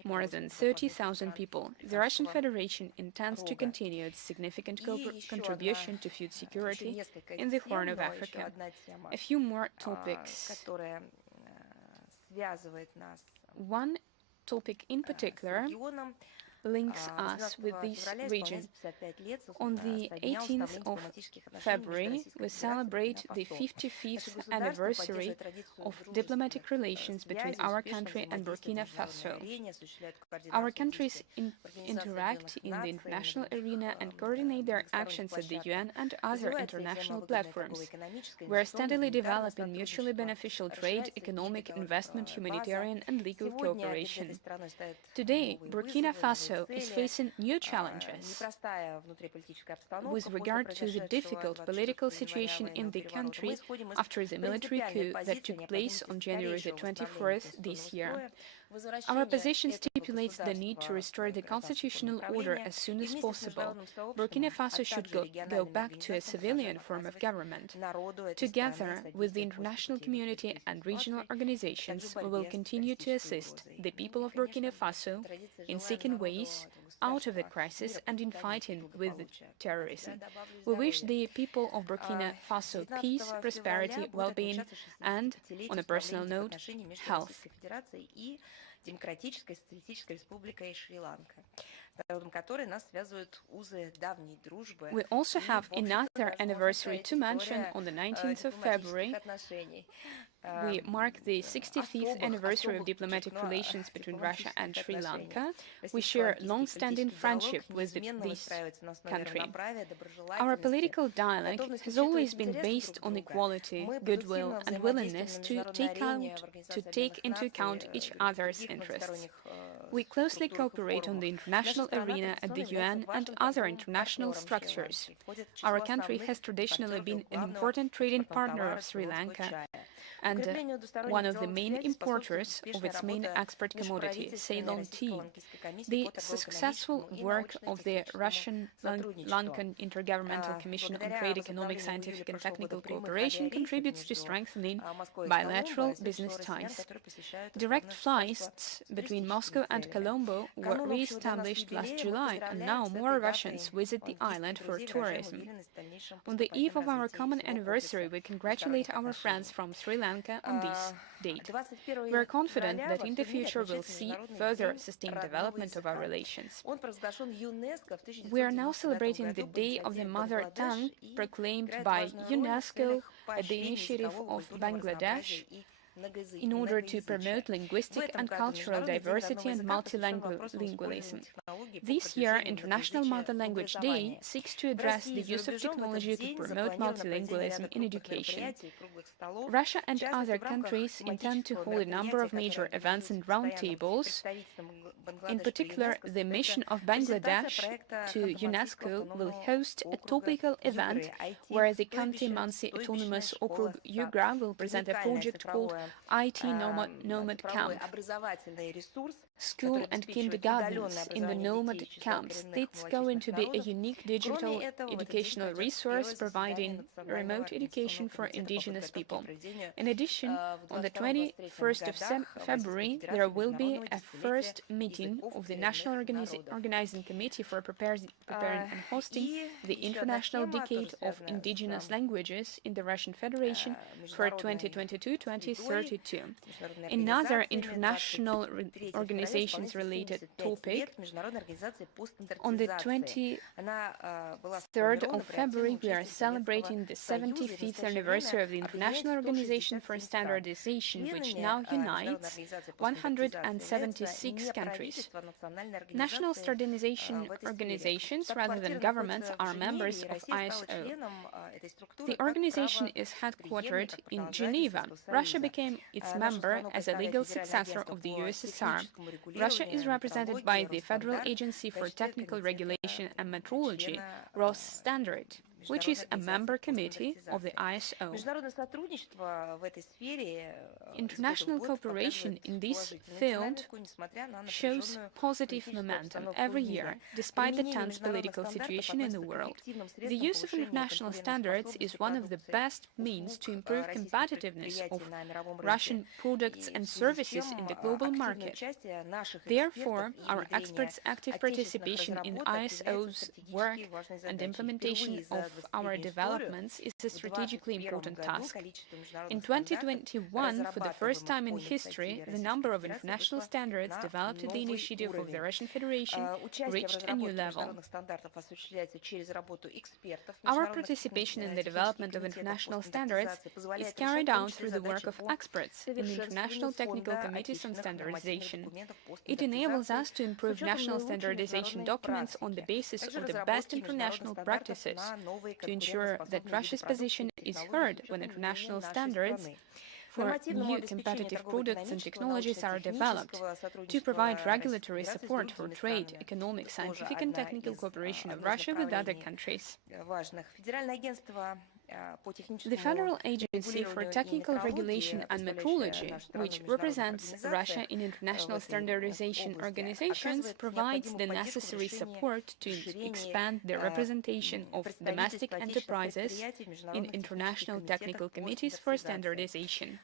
More than 30,000 people. The Russian Federation intends to continue its significant contribution to food security in the Horn of Africa. A few more topics. One topic in particular links us with this region. On the 18th of February, we celebrate the 55th anniversary of diplomatic relations between our country and Burkina Faso. Our countries interact in the international arena and coordinate their actions at the UN and other international platforms. We are steadily developing mutually beneficial trade, economic investment, humanitarian and legal cooperation. Today, Burkina Faso Faso is facing new challenges with regard to the difficult political situation in the country after the military coup that took place on January the 24th this year. Our position stipulates the need to restore the constitutional order as soon as possible. Burkina Faso should go back to a civilian form of government. Together with the international community and regional organizations, we will continue to assist the people of Burkina Faso in seeking ways out of the crisis and in fighting with terrorism. We wish the people of Burkina Faso peace, prosperity, well-being, and, on a personal note, health. Демократической социалистической республикой Шри-Ланка, с народом которой нас связывают узы давней дружбы. We also have another anniversary to mention on the 19th of February. We mark the 65th anniversary of diplomatic relations between Russia and Sri Lanka. We share long-standing friendship with this country. Our political dialogue has always been based on equality, goodwill, and willingness to take into account each other's interests. We closely cooperate on the international arena at the UN and other international structures. Our country has traditionally been an important trading partner of Sri Lanka and one of the main importers of its main export commodity, Ceylon tea. The successful work of the Russian-Lankan Intergovernmental Commission on Trade, Economic, Scientific and Technical Cooperation contributes to strengthening bilateral business ties. Direct flights between Moscow and Colombo were re-established last July, and now more Russians visit the island for tourism. On the eve of our common anniversary, we congratulate our friends from Sri Lanka on this date. We are confident that in the future we'll see further sustained development of our relations. We are now celebrating the Day of the Mother Tongue, proclaimed by UNESCO at the initiative of Bangladesh, in order to promote linguistic and cultural diversity and multilingualism. This year, International Mother Language Day seeks to address the use of technology to promote multilingualism in education. Russia and other countries intend to hold a number of major events and roundtables. In particular, the mission of Bangladesh to UNESCO will host a topical event where the Khanty-Mansi Autonomous Okrug Ugra will present a project called IT Nomad Camp. School and kindergartens in the nomad camps. It's going to be a unique digital educational resource providing remote education for indigenous people. In addition, on the 21st of February, there will be a first meeting of the National Organizing Committee for preparing and hosting the International Decade of Indigenous Languages in the Russian Federation for 2022-2032. Another international organizations-related topic. On the 23rd of February, we are celebrating the 75th anniversary of the International Organization for Standardization, which now unites 176 countries. National standardization organizations, rather than governments, are members of ISO. The organization is headquartered in Geneva. Russia became its member as a legal successor of the USSR. Russia is represented by the Federal Agency for Technical Regulation and Metrology, Rosstandard, which is a member committee of the ISO. International cooperation in this field shows positive momentum every year, despite the tense political situation in the world. The use of international standards is one of the best means to improve competitiveness of Russian products and services in the global market. Therefore, our experts' active participation in ISO's work and implementation of our developments is a strategically important task. In 2021, for the first time in history, the number of international standards developed at the initiative of the Russian Federation reached a new level. Our participation in the development of international standards is carried out through the work of experts in the International Technical Committees on Standardization. It enables us to improve national standardization documents on the basis of the best international practices, to ensure that Russia's position is heard when international standards therefore new competitive products and technologies are developed to provide regulatory support for trade, economic, scientific and technical cooperation of Russia with other countries. The Federal Agency for Technical Regulation and Metrology, which represents Russia in international standardization organizations, provides the necessary support to expand the representation of domestic enterprises in international technical committees for standardization.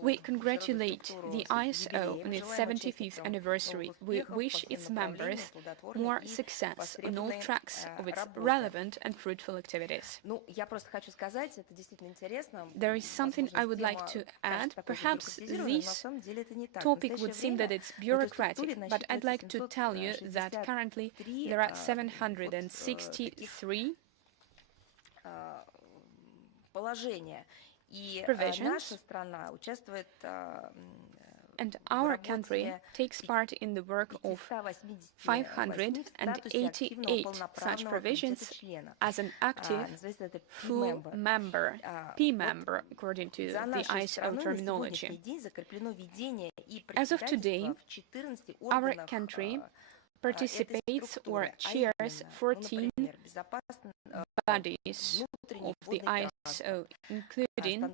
We congratulate the ISO on its 75th anniversary. We wish its members more success on all tracks of its relevant and fruitful activities. There is something I would like to add. Perhaps this topic would seem that it's bureaucratic, but I'd like to tell you that currently there are 763 provisions, and our country takes part in the work of 588 such provisions as an active full member, P member, according to the ISO terminology. As of today, our country participates or chairs 14 bodies of the ISO, including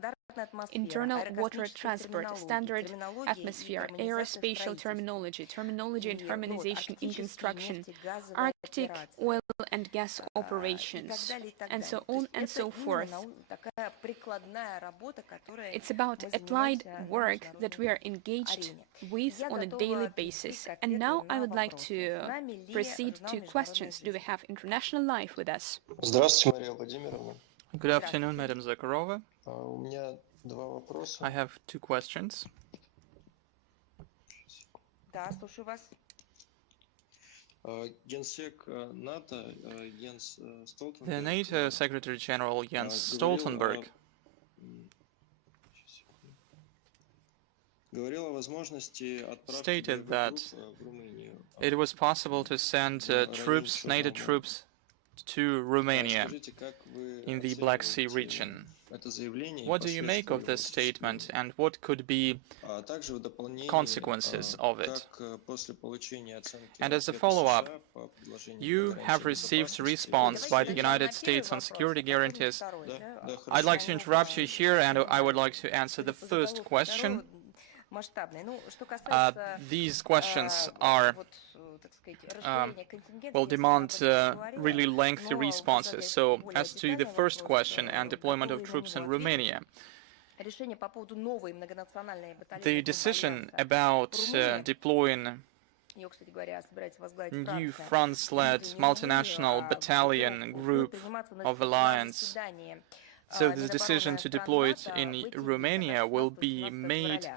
internal water transport, standard atmosphere, aerospatial terminology, terminology and harmonization in construction, Arctic oil and gas operations, and so on and so forth. It's about applied work that we are engaged with on a daily basis. And now I would like to proceed to questions. Do we have International Life with us? Good afternoon, Madam Zakharova. I have two questions. The NATO Secretary General Jens Stoltenberg stated that it was possible to send troops, NATO troops, to Romania in the Black Sea region. What do you make of this statement, and what could be consequences of it? And as a follow-up, you have received a response by the United States on security guarantees. I'd like to interrupt you here, and I would like to answer the first question. These questions are will demand really lengthy responses. So, as to the first question and deployment of troops in Romania, the decision about deploying new France-led multinational battalion group of alliance, so the decision to deploy it in Romania will be made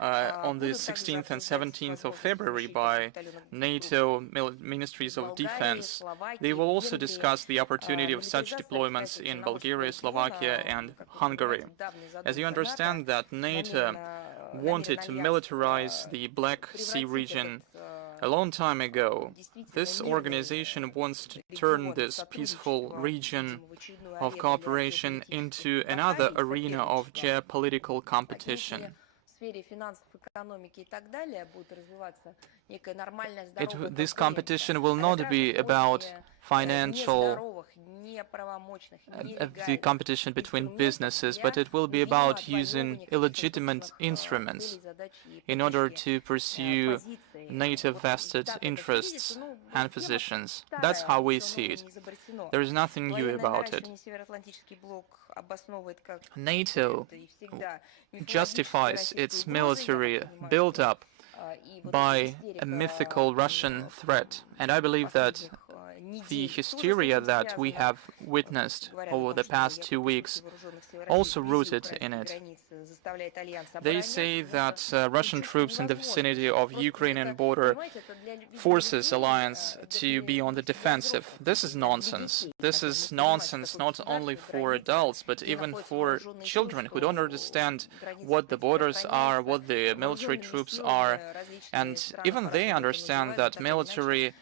on the 16th and 17th of February by NATO Ministries of Defense. They will also discuss the opportunity of such deployments in Bulgaria, Slovakia and Hungary. As you understand that NATO wanted to militarize the Black Sea region a long time ago, this organization wants to turn this peaceful region of cooperation into another arena of geopolitical competition. This competition will not be about financial, the competition between businesses, but it will be about using illegitimate instruments in order to pursue NATO vested interests and positions. That's how we see it. There is nothing new about it. NATO justifies its military build-up by a mythical Russian threat, and I believe that the hysteria that we have witnessed over the past 2 weeks also rooted in it. They say that Russian troops in the vicinity of Ukrainian border forces alliance to be on the defensive. This is nonsense. This is nonsense not only for adults, but even for children who don't understand what the borders are, what the military troops are, and even they understand that military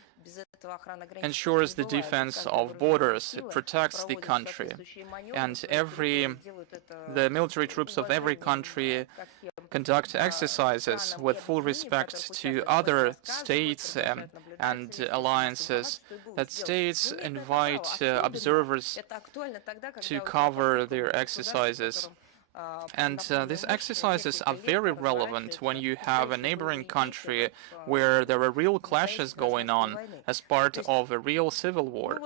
ensures the defense of borders, it protects the country, and the military troops of every country conduct exercises with full respect to other states and alliances, that states invite observers to cover their exercises. And these exercises are very relevant when you have a neighboring country where there are real clashes going on as part of a real civil war.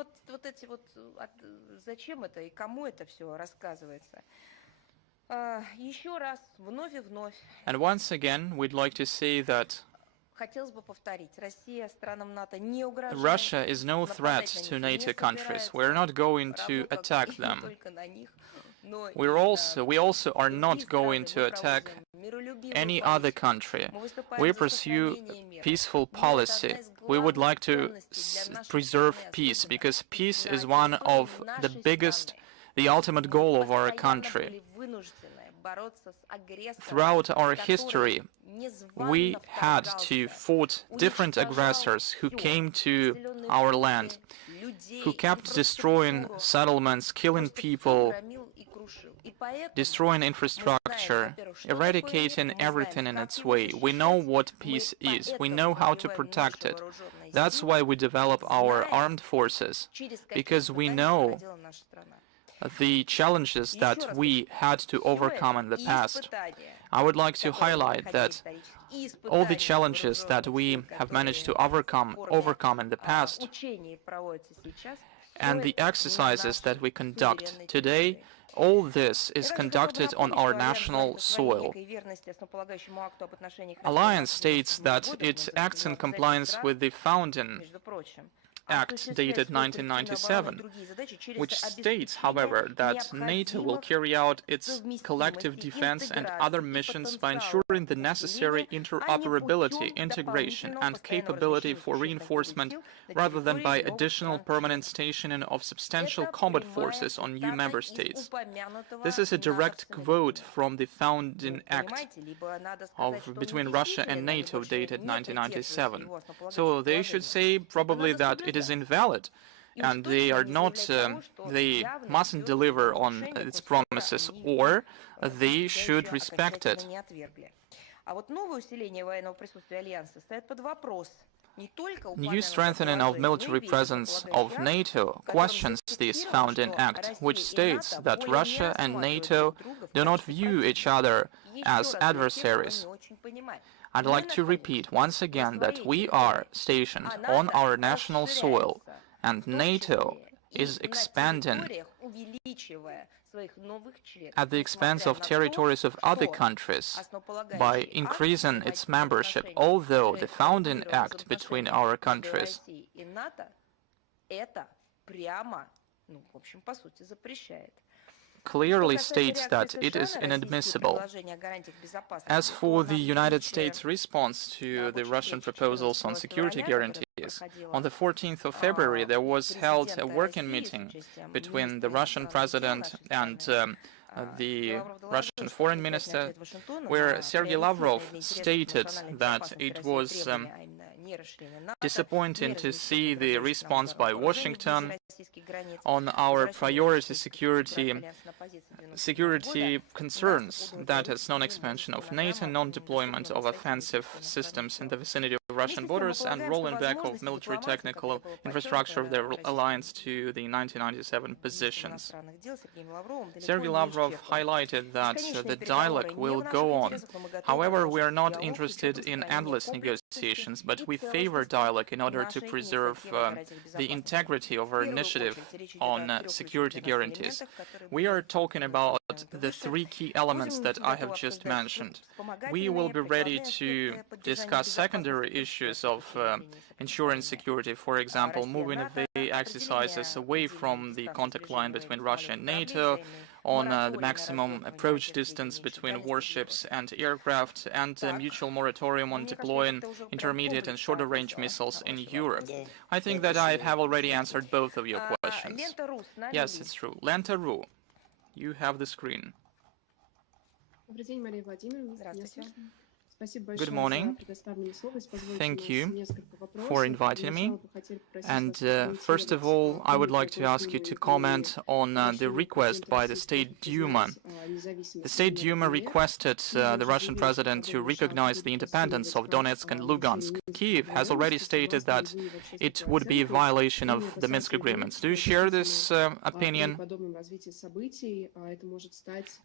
And once again, we'd like to say that Russia is no threat to NATO countries. We're not going to attack them. We also are not going to attack any other country. We pursue peaceful policy. We would like to preserve peace, because peace is one of the ultimate goal of our country. Throughout our history, we had to fight different aggressors who came to our land, who kept destroying settlements, killing people, destroying infrastructure, eradicating everything in its way. We know what peace is. We know how to protect it. That's why we develop our armed forces, because we know the challenges that we had to overcome in the past. I would like to highlight that all the challenges that we have managed to overcome in the past, and the exercises that we conduct today, all this is conducted on our national soil. Alliance states that it acts in compliance with the founding Act dated 1997, which states, however, that NATO will carry out its collective defense and other missions by ensuring the necessary interoperability, integration, and capability for reinforcement, rather than by additional permanent stationing of substantial combat forces on new member states. This is a direct quote from the founding act between Russia and NATO dated 1997. So they should say probably that it is invalid, and they mustn't deliver on its promises, or they should respect it. New strengthening of military presence of NATO questions this founding act, which states that Russia and NATO do not view each other as adversaries. I'd like to repeat once again that we are stationed on our national soil, and NATO is expanding at the expense of territories of other countries by increasing its membership, although the founding act between our countries clearly states that it is inadmissible. As for the United States response to the Russian proposals on security guarantees, on the 14th of February there was held a working meeting between the Russian president and the Russian foreign minister, where Sergei Lavrov stated that it was disappointing to see the response by Washington on our priority security concerns, that is, non-expansion of NATO, non-deployment of offensive systems in the vicinity of Russian borders, and rolling back of military technical infrastructure of the alliance to the 1997 positions. Sergei Lavrov highlighted that the dialogue will go on. However, we are not interested in endless negotiations, but we favor dialogue in order to preserve the integrity of our initiative on security guarantees. We are talking about the three key elements that I have just mentioned. We will be ready to discuss secondary issues of ensuring security, for example, moving the exercises away from the contact line between Russia and NATO, on the maximum approach distance between warships and aircraft, and a mutual moratorium on deploying intermediate and shorter range missiles in Europe. I think that I have already answered both of your questions. Yes, it's true. Lenta.ru, you have the screen. Good morning. Thank you for inviting me. And first of all, I would like to ask you to comment on the request by the State Duma. The State Duma requested the Russian president to recognize the independence of Donetsk and Lugansk. Kyiv has already stated that it would be a violation of the Minsk agreements. Do you share this opinion?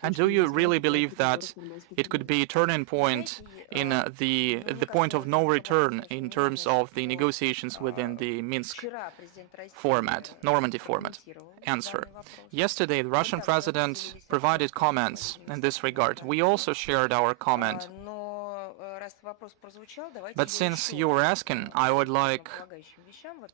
And do you really believe that it could be a turning point in the point of no return in terms of the negotiations within the Minsk format, Normandy format? Answer. Yesterday, the Russian president provided comments in this regard. We also shared our comment. But since you were asking, I would like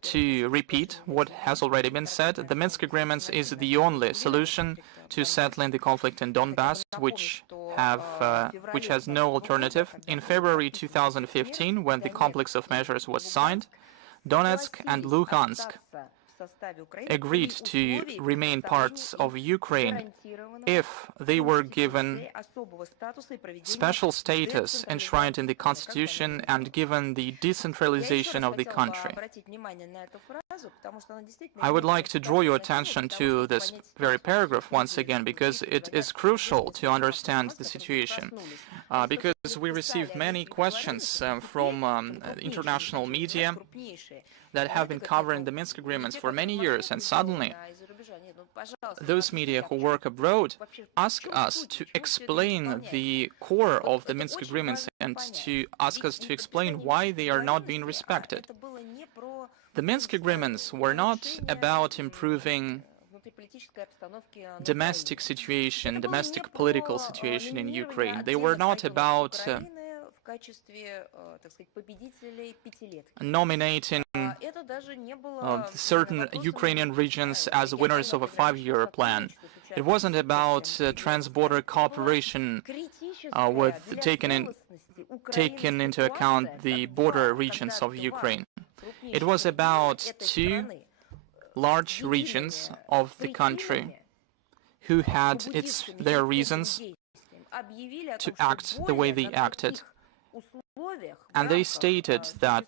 to repeat what has already been said. The Minsk agreements is the only solution to settling the conflict in Donbass, which has no alternative. In February 2015, when the complex of measures was signed, Donetsk and Lugansk agreed to remain parts of Ukraine if they were given special status enshrined in the constitution and given the decentralization of the country. I would like to draw your attention to this very paragraph once again because it is crucial to understand the situation. Because we received many questions from international media that have been covering the Minsk agreements for many years, and suddenly those media who work abroad ask us to explain the core of the Minsk agreements and to ask us to explain why they are not being respected. The Minsk agreements were not about improving domestic situation, domestic political situation in Ukraine. They were not about nominating certain Ukrainian regions as winners of a 5-year plan. It wasn't about trans-border cooperation with taking into account the border regions of Ukraine. It was about two large regions of the country who had their reasons to act the way they acted. And they stated that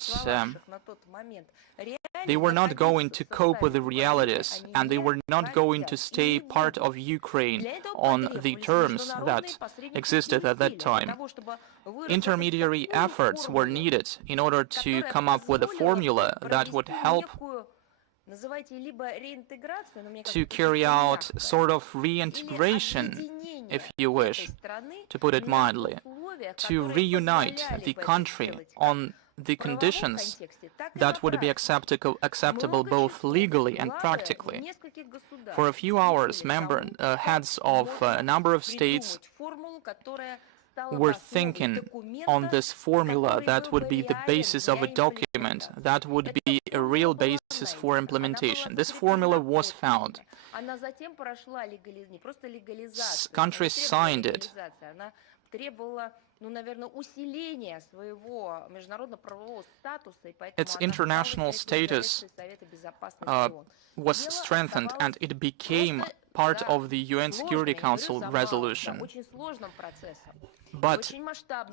they were not going to cope with the realities and they were not going to stay part of Ukraine on the terms that existed at that time. Intermediary efforts were needed in order to come up with a formula that would help to carry out sort of reintegration, if you wish, to put it mildly, to reunite the country on the conditions that would be acceptable both legally and practically. For a few hours, heads of a number of states were thinking on this formula that would be the basis of a document, that would be a real basis for implementation. This formula was found. Countries signed it. Its international status was strengthened and it became part of the UN Security Council resolution. But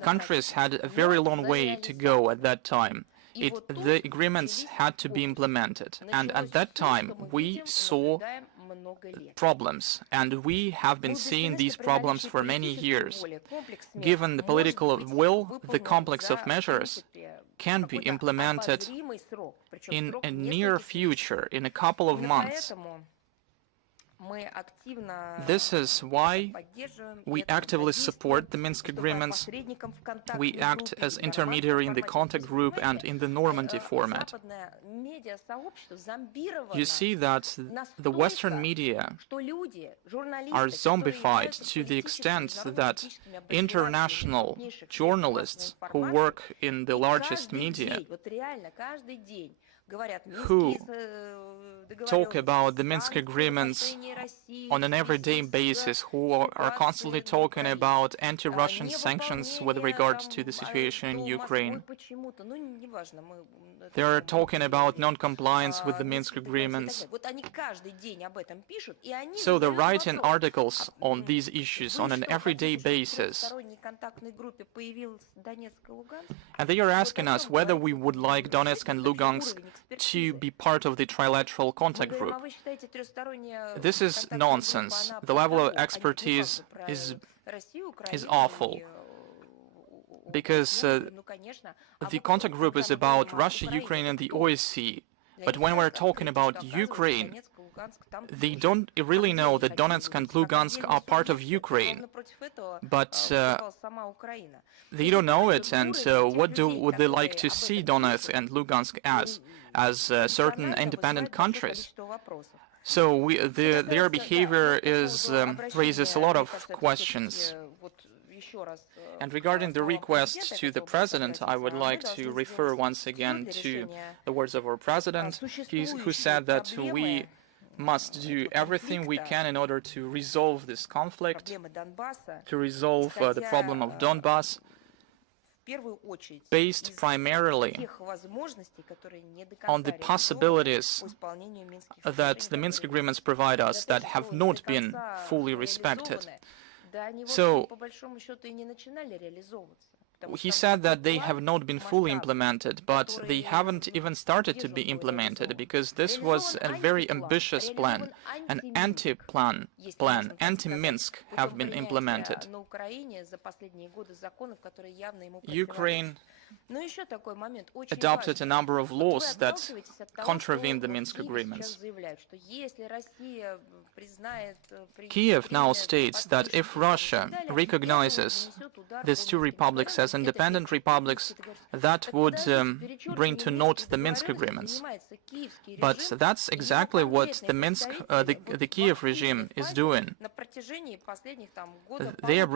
countries had a very long way to go at that time. The agreements had to be implemented, and at that time we saw problems, and we have been seeing these problems for many years. Given the political will, the complex of measures can be implemented in a near future, in a couple of months. This is why we actively support the Minsk agreements. We act as intermediary in the contact group and in the Normandy format. You see that the Western media are zombified to the extent that international journalists who work in the largest media, who talk about the Minsk agreements on an everyday basis, who are constantly talking about anti-Russian sanctions with regard to the situation in Ukraine. They are talking about non-compliance with the Minsk agreements. So they're writing articles on these issues on an everyday basis. And they are asking us whether we would like Donetsk and Lugansk to be part of the trilateral contact group. This is nonsense. The level of expertise is awful, because the contact group is about Russia, Ukraine, and the OSCE. But when we're talking about Ukraine, they don't really know that Donetsk and Lugansk are part of Ukraine. But they don't know it, and what would they like to see Donetsk and Lugansk as certain independent countries? So their behavior raises a lot of questions. And regarding the request to the President, I would like to refer once again to the words of our President, who said that we must do everything we can in order to resolve this conflict, to resolve the problem of Donbass, based primarily on the possibilities that the Minsk agreements provide us that have not been fully respected. So he said that they have not been fully implemented, but they haven't even started to be implemented, because this was a very ambitious plan. An anti-plan, anti-Minsk have been implemented. Ukraine adopted a number of laws that contravene the Minsk agreements. Kiev now states that if Russia recognizes these two republics as independent republics, that would bring to naught the Minsk agreements. But that's exactly what the Kiev regime is doing. They have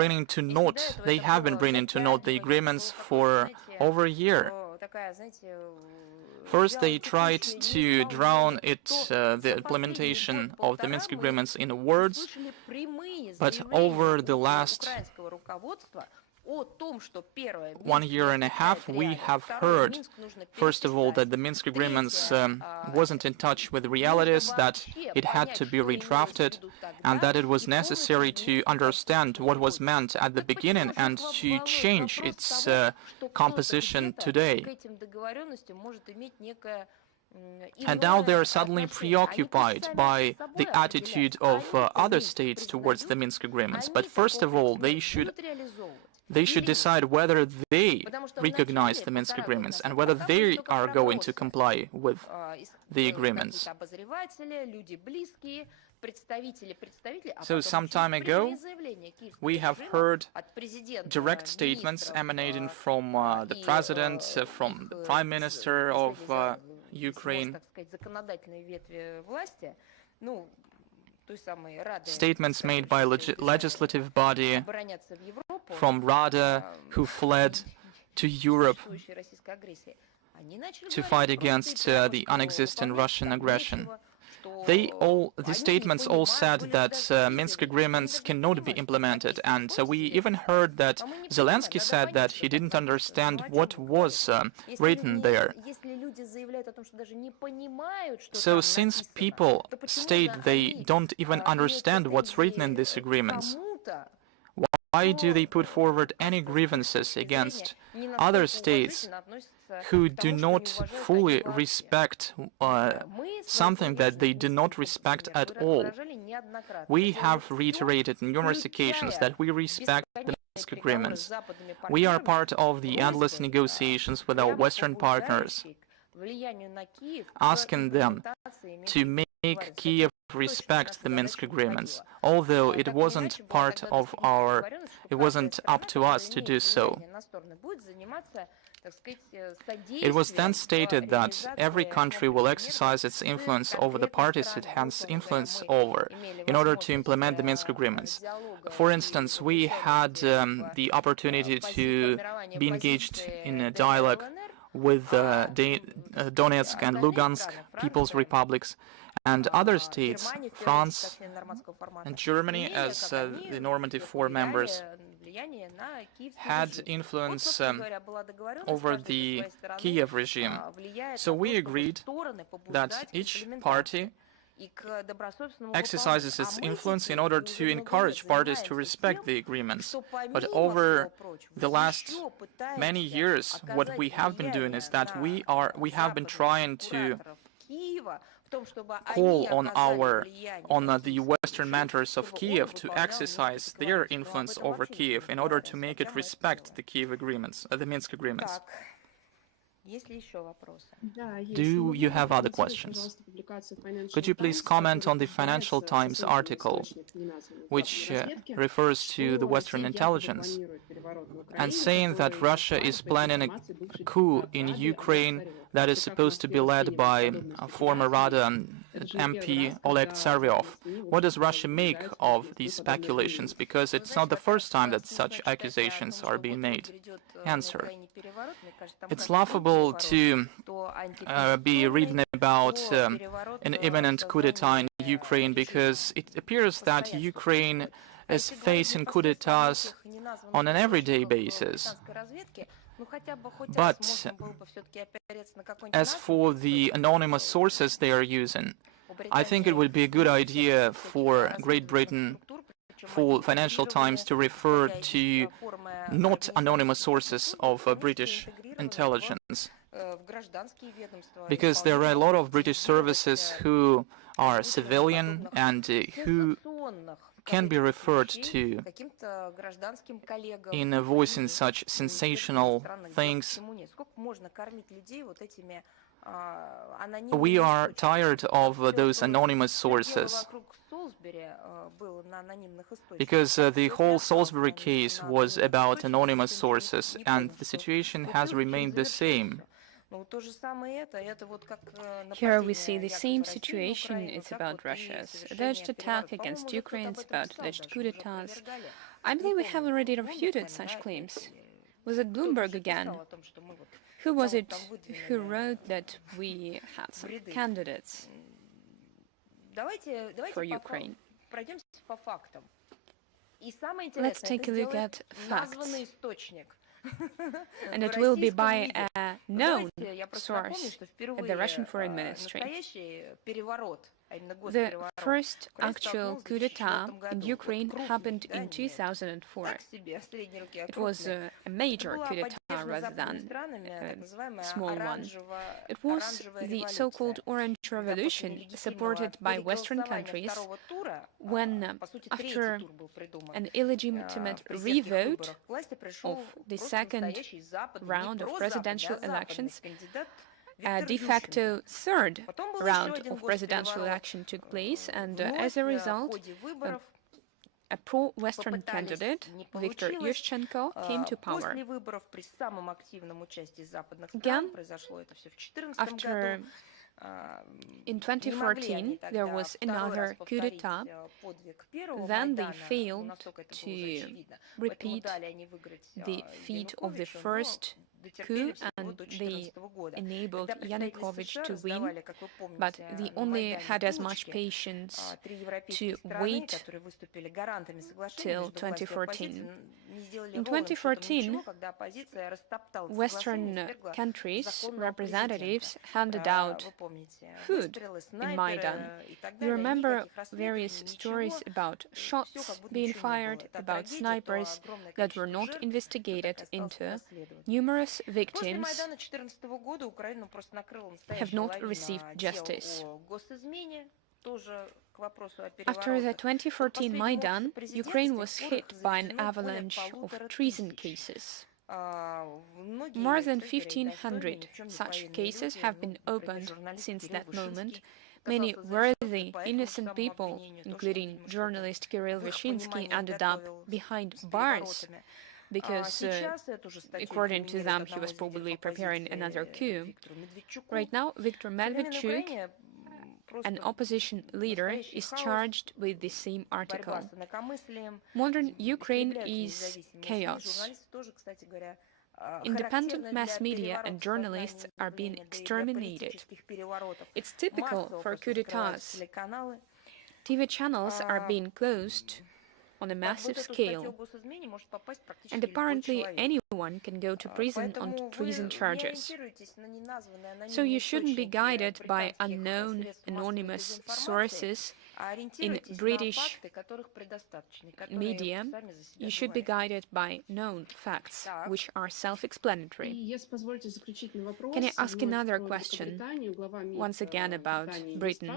been bringing to naught the agreements for over a year. First, they tried to drown the implementation of the Minsk agreements in words, but over the last 1 year and a half, we have heard, first of all, that the Minsk agreements wasn't in touch with the realities, that it had to be redrafted, and that it was necessary to understand what was meant at the beginning and to change its composition today. And now they are suddenly preoccupied by the attitude of other states towards the Minsk agreements. But first of all, they should decide whether they recognize the Minsk agreements and whether they are going to comply with the agreements. So some time ago, we have heard direct statements emanating from the President, from the Prime Minister of Ukraine, statements made by legislative body from Rada, who fled to Europe to fight against the unexisting Russian aggression. These statements all said that Minsk agreements cannot be implemented, and we even heard that Zelensky said that he didn't understand what was written there. So since people state they don't even understand what's written in these agreements, why do they put forward any grievances against other states who do not fully respect something that they do not respect at all? We have reiterated on numerous occasions that we respect the Minsk agreements. We are part of the endless negotiations with our Western partners, asking them to make Kiev respect the Minsk agreements, although it wasn't up to us to do so. It was then stated that every country will exercise its influence over the parties it has influence over in order to implement the Minsk agreements. For instance, we had the opportunity to be engaged in a dialogue with Donetsk and Lugansk People's Republics and other states, France and Germany as the Normative 4 members, had influence over the Kiev regime. So we agreed that each party exercises its influence in order to encourage parties to respect the agreements. But over the last many years, what we have been doing is that we have been trying to call on the Western mentors of Kiev to exercise their influence over Kiev in order to make it respect the Kiev agreements, the Minsk agreements. Do you have other questions? Could you please comment on the Financial Times article, which refers to the Western intelligence, and saying that Russia is planning a coup in Ukraine that is supposed to be led by former Rada MP Oleg Tsaryov? What does Russia make of these speculations? Because it's not the first time that such accusations are being made. Answer. It's laughable to be reading about an imminent coup d'etat in Ukraine, because it appears that Ukraine is facing coup d'etats on an everyday basis. But as for the anonymous sources they are using, I think it would be a good idea for Great Britain, for Financial Times, to refer to not anonymous sources of British intelligence, because there are a lot of British services who are civilian and who can be referred to in voicing such sensational things. We are tired of those anonymous sources, because the whole Salisbury case was about anonymous sources, and the situation has remained the same. Here we see the same situation. It's about Russia's alleged attack against Ukraine, it's about alleged coup d'etats. I believe we have already refuted such claims. Was it Bloomberg again? Who was it who wrote that we had some candidates for Ukraine? Let's take a look at facts. And it will be by a known source at the Russian Foreign Ministry. The first actual coup d'etat in Ukraine happened in 2004. It was a major coup d'etat rather than a small one. It was the so-called Orange Revolution, supported by Western countries, when, after an illegitimate revote of the second round of presidential elections, a de facto third round of presidential election took place, and as a result, a pro-Western candidate, Viktor Yushchenko, came to power. Again, after in 2014, there was another coup d'etat. Then they failed to repeat the feat of the first coup, and they enabled Yanukovych to win, but they only had as much patience to wait till 2014. In 2014, Western countries' representatives handed out food in Maidan. You remember various stories about shots being fired, about snipers that were not investigated into. Numerous victims have not received justice. After the 2014 Maidan, Ukraine was hit by an avalanche of treason cases. More than 1,500 such cases have been opened since that moment. Many worthy, innocent people, including journalist Kirill Vyshinsky, ended up behind bars because, according to them, he was probably preparing another coup. Right now, Viktor Medvedchuk, an opposition leader, is charged with the same article. Modern Ukraine is chaos. Independent mass media and journalists are being exterminated. It's typical for coup d'etats. TV channels are being closed on a massive scale, and apparently anyone anyone can go to prison on treason charges. So you shouldn't be guided by unknown, anonymous sources in British media. You should be guided by known facts, which are self-explanatory. Can I ask another question? Once again about Britain.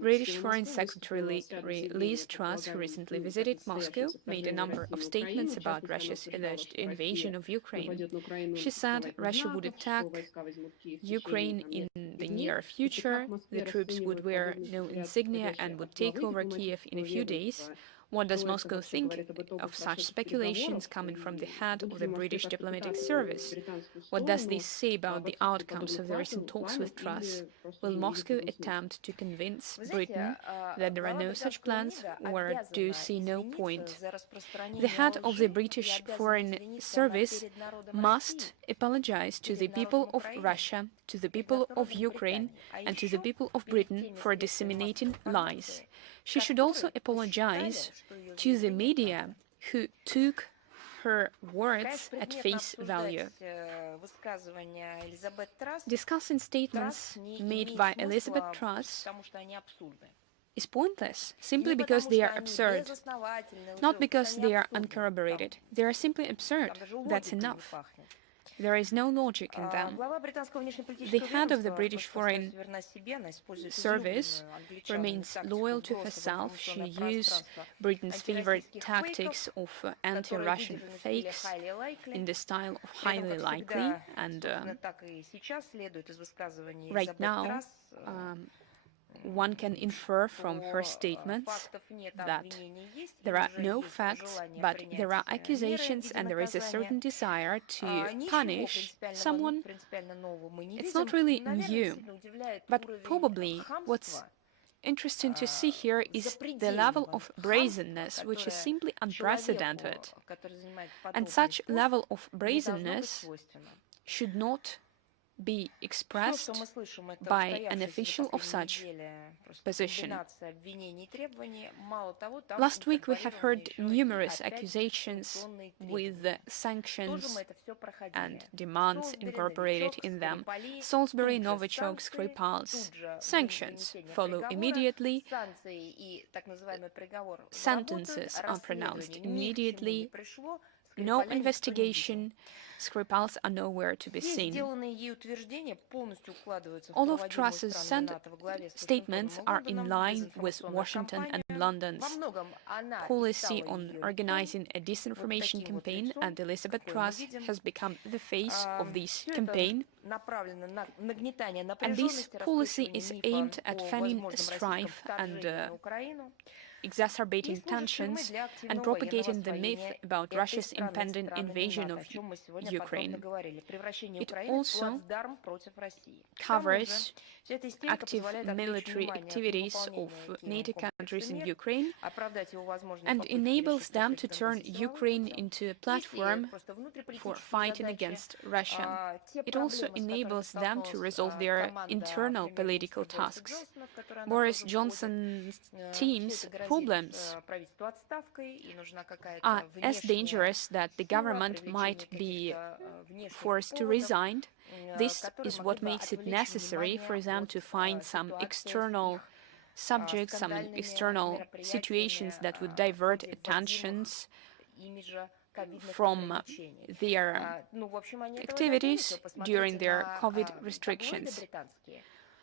British Foreign Secretary Liz Truss, who recently visited Moscow, made a number of statements about Russia's alleged invasion of Ukraine. She said Russia would attack Ukraine in the near future, the troops would wear no insignia and would take over Kiev in a few days. What does Moscow think of such speculations coming from the head of the British diplomatic service? What does this say about the outcomes of the recent talks with Truss? Will Moscow attempt to convince Britain that there are no such plans, or do you see no point? The head of the British Foreign Service must apologize to the people of Russia, to the people of Ukraine, and to the people of Britain for disseminating lies. She should also apologize to the media who took her words at face value. Discussing statements made by Elizabeth Truss is pointless, simply because they are absurd, not because they are uncorroborated. They are simply absurd. That's enough. There is no logic in them. The head of the British Foreign Service remains loyal to herself. She used Britain's favorite tactics of anti-Russian fakes in the style of highly likely, and right now one can infer from her statements that there are no facts, but there are accusations and there is a certain desire to punish someone. It's not really new, but probably what's interesting to see here is the level of brazenness, which is simply unprecedented. And such level of brazenness should not be expressed by an official of such position. Last week we have heard numerous accusations with sanctions and demands incorporated in them. Salisbury, Novichok, Skripal's. Sanctions follow immediately. Sentences are pronounced immediately. No investigation. Skripals are nowhere to be seen. All of Truss's statements are in line with Washington and London's policy on organizing a disinformation campaign, and Elizabeth Truss has become the face of this campaign. And this policy is aimed at fanning strife and exacerbating tensions and propagating the myth about Russia's impending invasion of Ukraine. It also covers active military activities of NATO countries in Ukraine and enables them to turn Ukraine into a platform for fighting against Russia. It also enables them to resolve their internal political tasks. Boris Johnson's team's problems are as dangerous that the government might be forced to resign. This is what makes it necessary for them to find some external subjects, some external situations that would divert attentions from their activities during their COVID restrictions.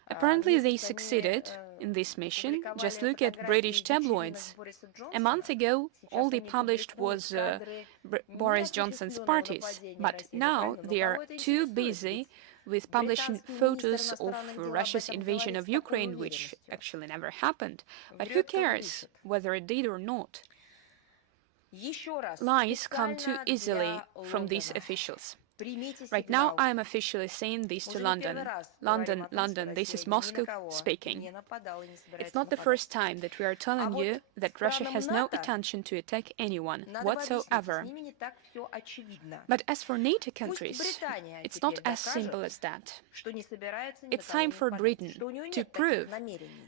Apparently they succeeded in this mission. Just look at British tabloids. A month ago, all they published was Boris Johnson's parties, but now they are too busy with publishing photos of Russia's invasion of Ukraine, which actually never happened. But who cares whether it did or not? Lies come too easily from these officials. Right now, I am officially saying this to London. London, London, this is Moscow speaking. It's not the first time that we are telling you that Russia has no intention to attack anyone whatsoever. But as for NATO countries, it's not as simple as that. It's time for Britain to prove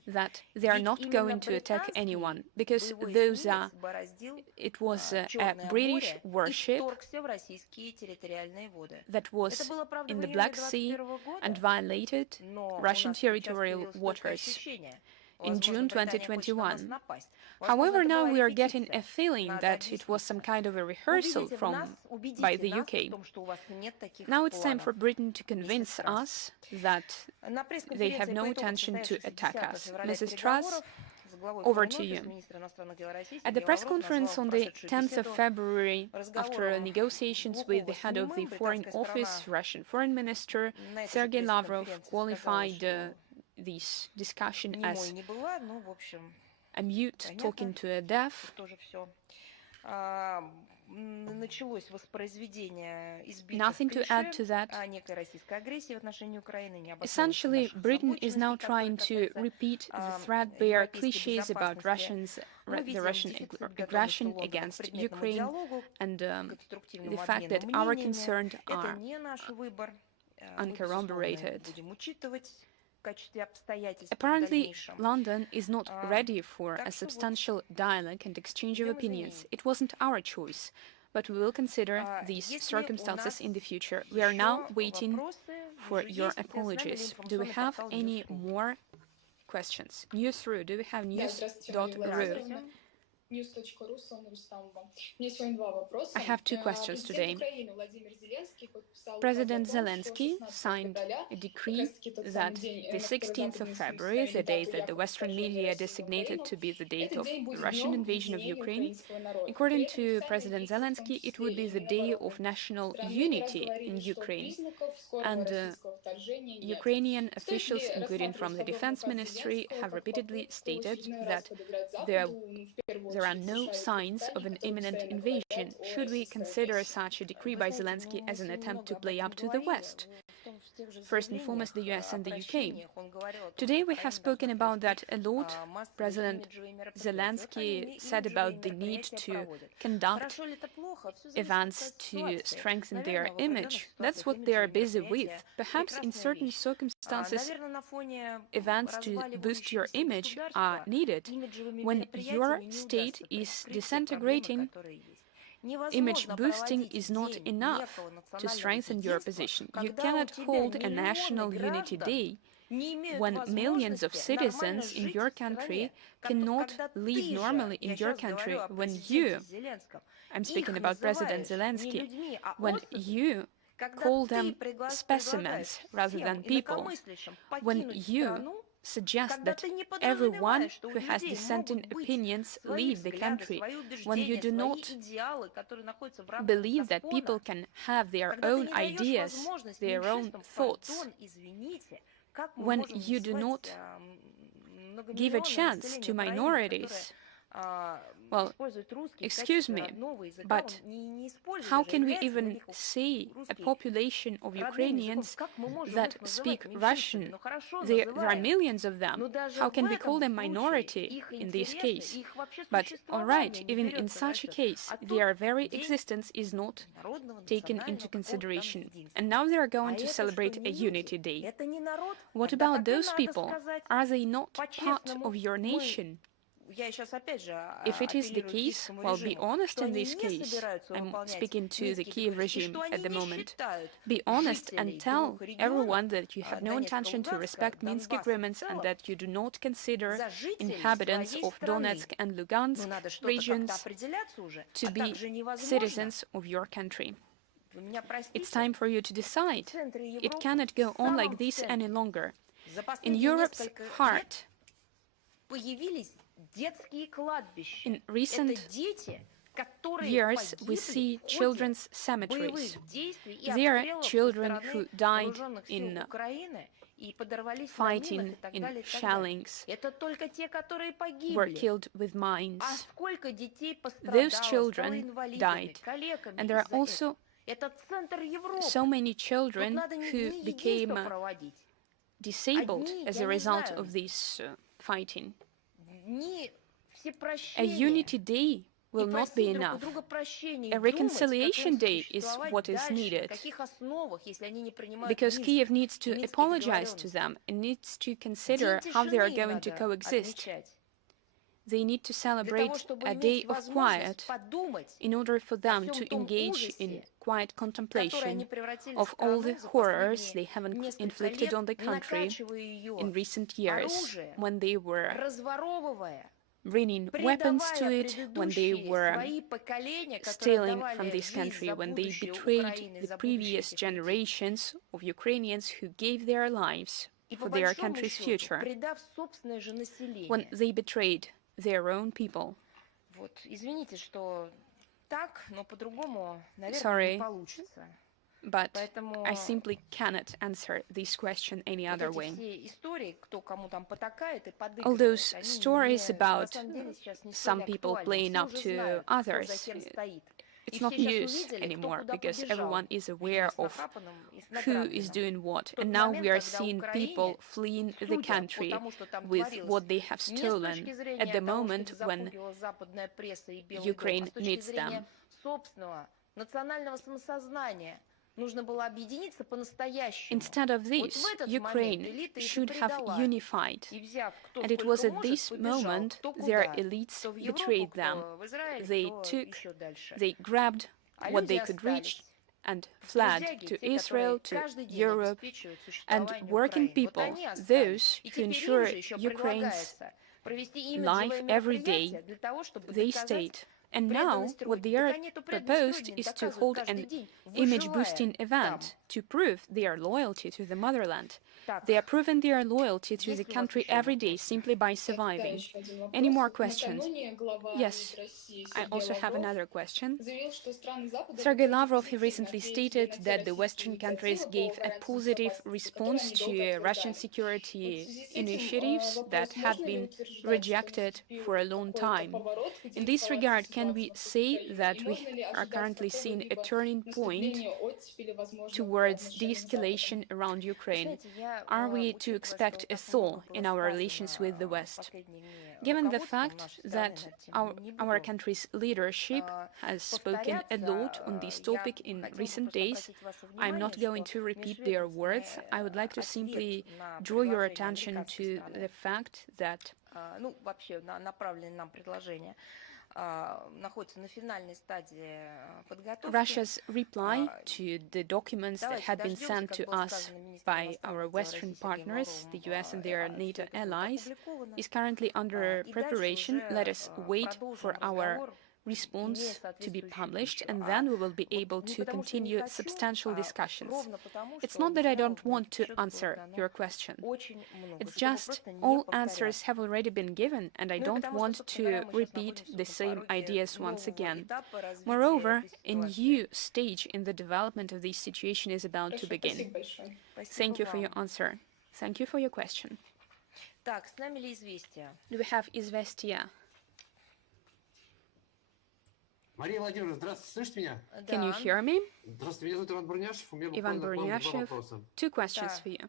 that they are not going to attack anyone, because it was a British warship that was in the Black Sea and violated Russian territorial waters in June 2021. However, now we are getting a feeling that it was some kind of a rehearsal by the UK. Now it's time for Britain to convince us that they have no intention to attack us. Mrs. Truss, over to you. At the press conference on the 10th of February, after negotiations with the head of the Foreign Office, Russian Foreign Minister Sergei Lavrov qualified this discussion as a mute talking to a deaf. Nothing to add to that. Essentially, Britain is now trying to repeat the threadbare cliches about the Russian aggression against Ukraine and the fact that our concerns are uncorroborated. Apparently, London is not ready for a substantial dialogue and exchange of opinions. It wasn't our choice, but we will consider these circumstances in the future. We are now waiting for your apologies. Do we have any more questions? News.ru. Do we have news.ru? I have two questions today. President Zelensky signed a decree that the 16th of February, the day that the Western media designated to be the date of the Russian invasion of Ukraine, according to President Zelensky, it would be the day of national unity in Ukraine. And Ukrainian officials, including from the Defense Ministry, have repeatedly stated that there are no signs of an imminent invasion. Should we consider such a decree by Zelensky as an attempt to play up to the West? First and foremost, the US and the UK. Today we have spoken about that a lot. President Zelensky said about the need to conduct events to strengthen their image. That's what they are busy with. Perhaps in certain circumstances, events to boost your image are needed. When your state is disintegrating, image boosting is not enough to strengthen your position. You cannot hold a national unity day when millions of citizens in your country cannot live normally in your country, when I'm speaking about President Zelensky, when you call them specimens rather than people, when you suggest that everyone who has dissenting opinions leave the country, when you do not believe that people can have their own ideas, their own thoughts, when you do not give a chance to minorities. Well, excuse me, but how can we even say a population of Ukrainians that speak Russian? There are millions of them. How can we call them minority in this case? But all right, even in such a case, their very existence is not taken into consideration. And now they are going to celebrate a unity day. What about those people? Are they not part of your nation? If it is the case, well, be honest in this case. I'm speaking to the Kiev regime at the moment. Be honest and tell everyone that you have no intention to respect Minsk agreements and that you do not consider inhabitants of Donetsk and Lugansk regions to be citizens of your country. It's time for you to decide. It cannot go on like this any longer. In Europe's heart, in recent years, we see children's cemeteries. There are children who died in fighting, in shellings, were killed with mines. Those children died. And there are also so many children who became disabled as a result of this fighting. A unity day will not be enough. A reconciliation day is what is needed, because Kiev needs to apologize to them and needs to consider how they are going to coexist. They need to celebrate a day of quiet in order for them to engage in quiet contemplation of all the horrors they have inflicted on the country in recent years, when they were bringing weapons to it, when they were stealing from this country, when they betrayed the previous generations of Ukrainians who gave their lives for their country's future, when they betrayed their own people. Sorry, but I simply cannot answer this question any other way. All those stories about some people playing up to others, it's not news anymore, because everyone is aware of who is doing what. And now we are seeing people fleeing the country with what they have stolen at the moment when Ukraine needs them. Instead of this, Ukraine should have unified, and it was at this moment their elites betrayed them. They grabbed what they could reach and fled to Israel, to Europe, and working people, those who ensure Ukraine's life every day, they stayed. And now, what they are proposed is to hold an image-boosting event to prove their loyalty to the motherland. They are proving their loyalty to the country every day simply by surviving. Any more questions? Yes, I also have another question. Sergei Lavrov recently stated that the Western countries gave a positive response to Russian security initiatives that had been rejected for a long time. In this regard, can we say that we are currently seeing a turning point towards de-escalation around Ukraine? Are we to expect a thaw in our relations with the West? Given the fact that our country's leadership has spoken a lot on this topic in recent days, I'm not going to repeat their words. I would like to simply draw your attention to the fact that Russia's reply to the documents that had been sent to us by our Western partners, the US and their NATO allies, is currently under preparation. Let us wait for our response to be published, and then we will be able to continue substantial discussions. It's not that I don't want to answer your question. It's just all answers have already been given, and I don't want to repeat the same ideas once again. Moreover, a new stage in the development of this situation is about to begin. Thank you for your answer. Thank you for your question. Do we have известия? Мария Владимировна, здравствуйте, слышите меня? Can you hear me? Здравствуйте, меня зовут Иван Бурняшев. У меня Иван буквально к вам два Бурняшев. вопроса. Two questions for you.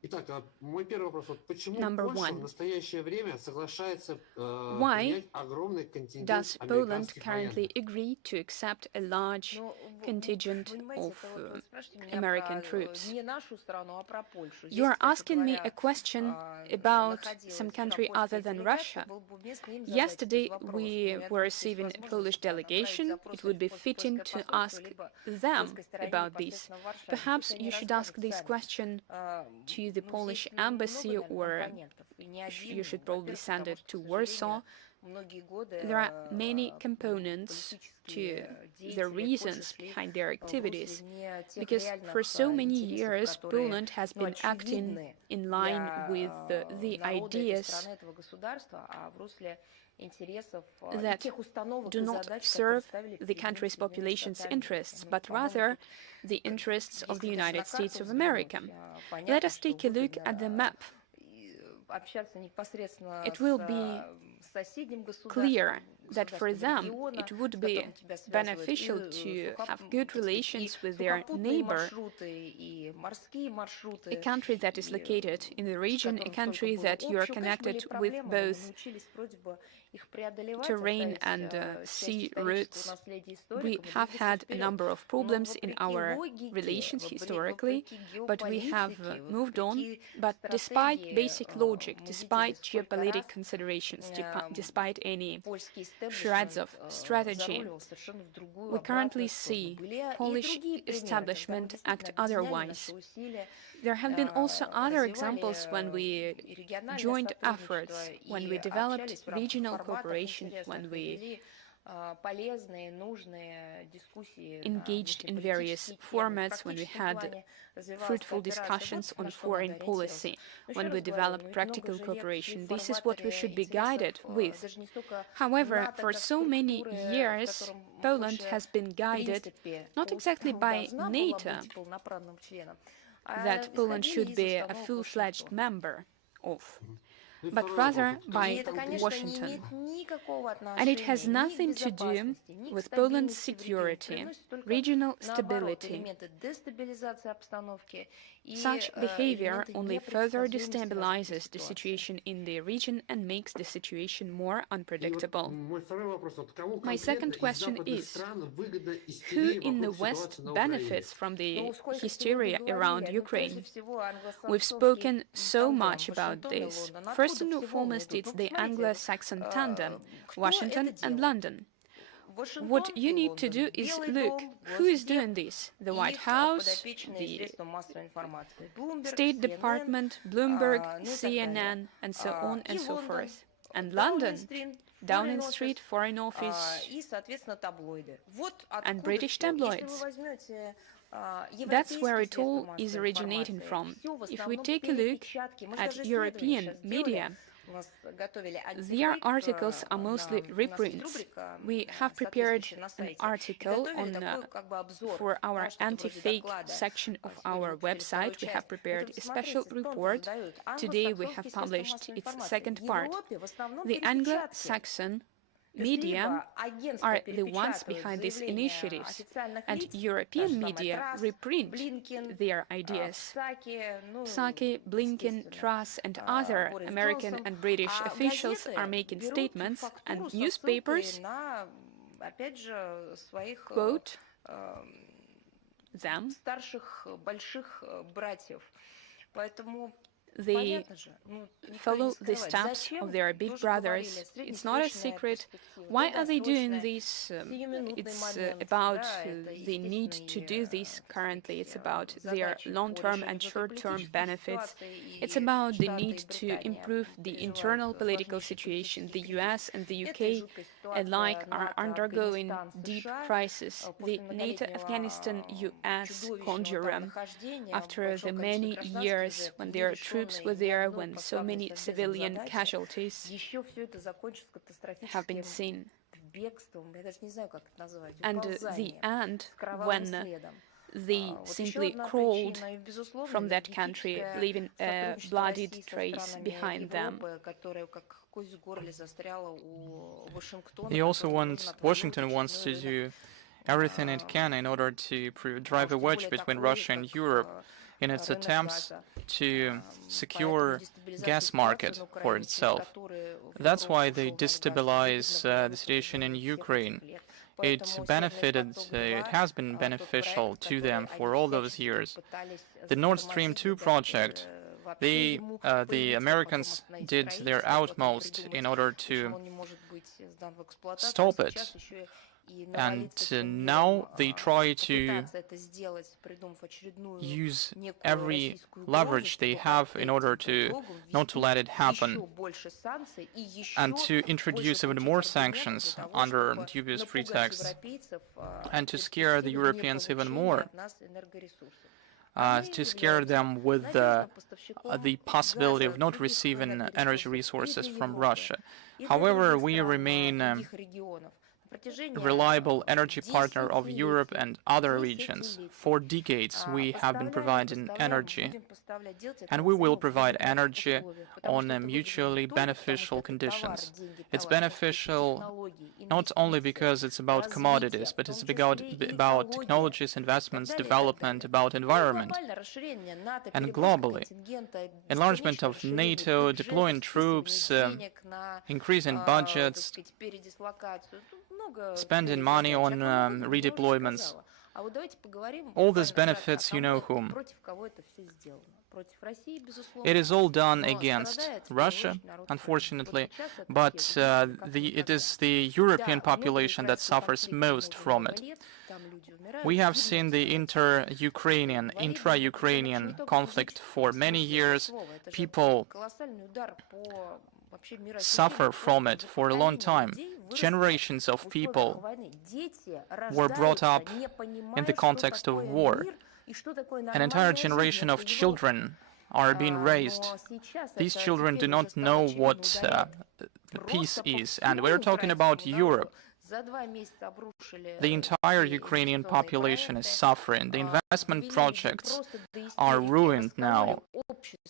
Итак, мой первый вопрос. Вот почему Number Польша one. в настоящее время соглашается Why принять огромный контингент Does Poland американских currently военных? agree to accept a large contingent of American troops? You are asking me a question about some country other than Russia. Yesterday, we were receiving a Polish delegation. It would be fitting to ask them about this. Perhaps you should ask this question to the Polish embassy, or you should probably send it to Warsaw. There are many components to the reasons behind their activities, because for so many years Poland has been acting in line with the ideas that do not serve the country's population's interests, but rather the interests of the United States of America. Let us take a look at the map. It will be clear that for them it would be beneficial to have good relations with their neighbor, a country that is located in the region, a country that you are connected with both terrain and sea routes. We have had a number of problems in our relations historically, but we have moved on. But despite basic logic, despite geopolitical considerations, despite any shreds of strategy, we currently see Polish establishment act otherwise. There have been also other examples when we joined efforts, when we developed regional cooperation, when we engaged in various formats, when we had fruitful discussions on foreign policy, when we developed practical cooperation. This is what we should be guided with. However, for so many years, Poland has been guided not exactly by NATO, that Poland should be a full-fledged member of, but rather by Washington. And it has nothing to do with Poland's security, regional stability. Such behavior only further destabilizes the situation in the region and makes the situation more unpredictable. My second question is, who in the West benefits from the hysteria around Ukraine? We've spoken so much about this. First and foremost, it's the Anglo-Saxon tandem, Washington and London. What you need to do is look who is doing this: the White House, the State Department, Bloomberg, CNN, and so on and so forth. And London, Downing Street, Foreign Office, and British tabloids. That's where it all is originating from. If we take a look at European media, their articles are mostly reprints. We have prepared an article for our anti-fake section of our website. We have prepared a special report. Today we have published its second part. The Anglo-Saxon media are the ones behind these initiatives, and European media reprint their ideas. Psaki, Blinken, Truss, and other American and British officials are making statements, and newspapers quote them. They follow the steps of their big brothers. It's not a secret. Why are they doing this? It's about the need to do this currently. It's about their long-term and short-term benefits. It's about the need to improve the internal political situation. The US and the UK alike are undergoing deep crisis. The NATO-Afghanistan-US conjurum, after the many years when their troops were there, when so many civilian casualties have been seen, and the end when they simply crawled from that country, leaving a bloodied trace behind them. Washington wants to do everything it can in order to drive a wedge between Russia and Europe in its attempts to secure gas market for itself. That's why they destabilize the situation in Ukraine. It has been beneficial to them for all those years. The Nord Stream 2 project, the Americans did their utmost in order to stop it. And now they try to use every leverage they have in order to not to let it happen, and to introduce even more sanctions under dubious pretexts, and to scare the Europeans even more, to scare them with the possibility of not receiving energy resources from Russia. However, we remain reliable energy partner of Europe and other regions. For decades, we have been providing energy, and we will provide energy on mutually beneficial conditions. It's beneficial not only because it's about commodities, but it's about technologies, investments, development, about environment. And globally, enlargement of NATO, deploying troops, increasing budgets, spending money on redeployments, all these benefits you know whom. It is all done against Russia, unfortunately, but it is the European population that suffers most from it. We have seen the intra-Ukrainian conflict for many years. People suffer from it for a long time. Generations of people were brought up in the context of war. An entire generation of children are being raised. These children do not know what peace is, and we're talking about Europe. The entire Ukrainian population is suffering. The investment projects are ruined now.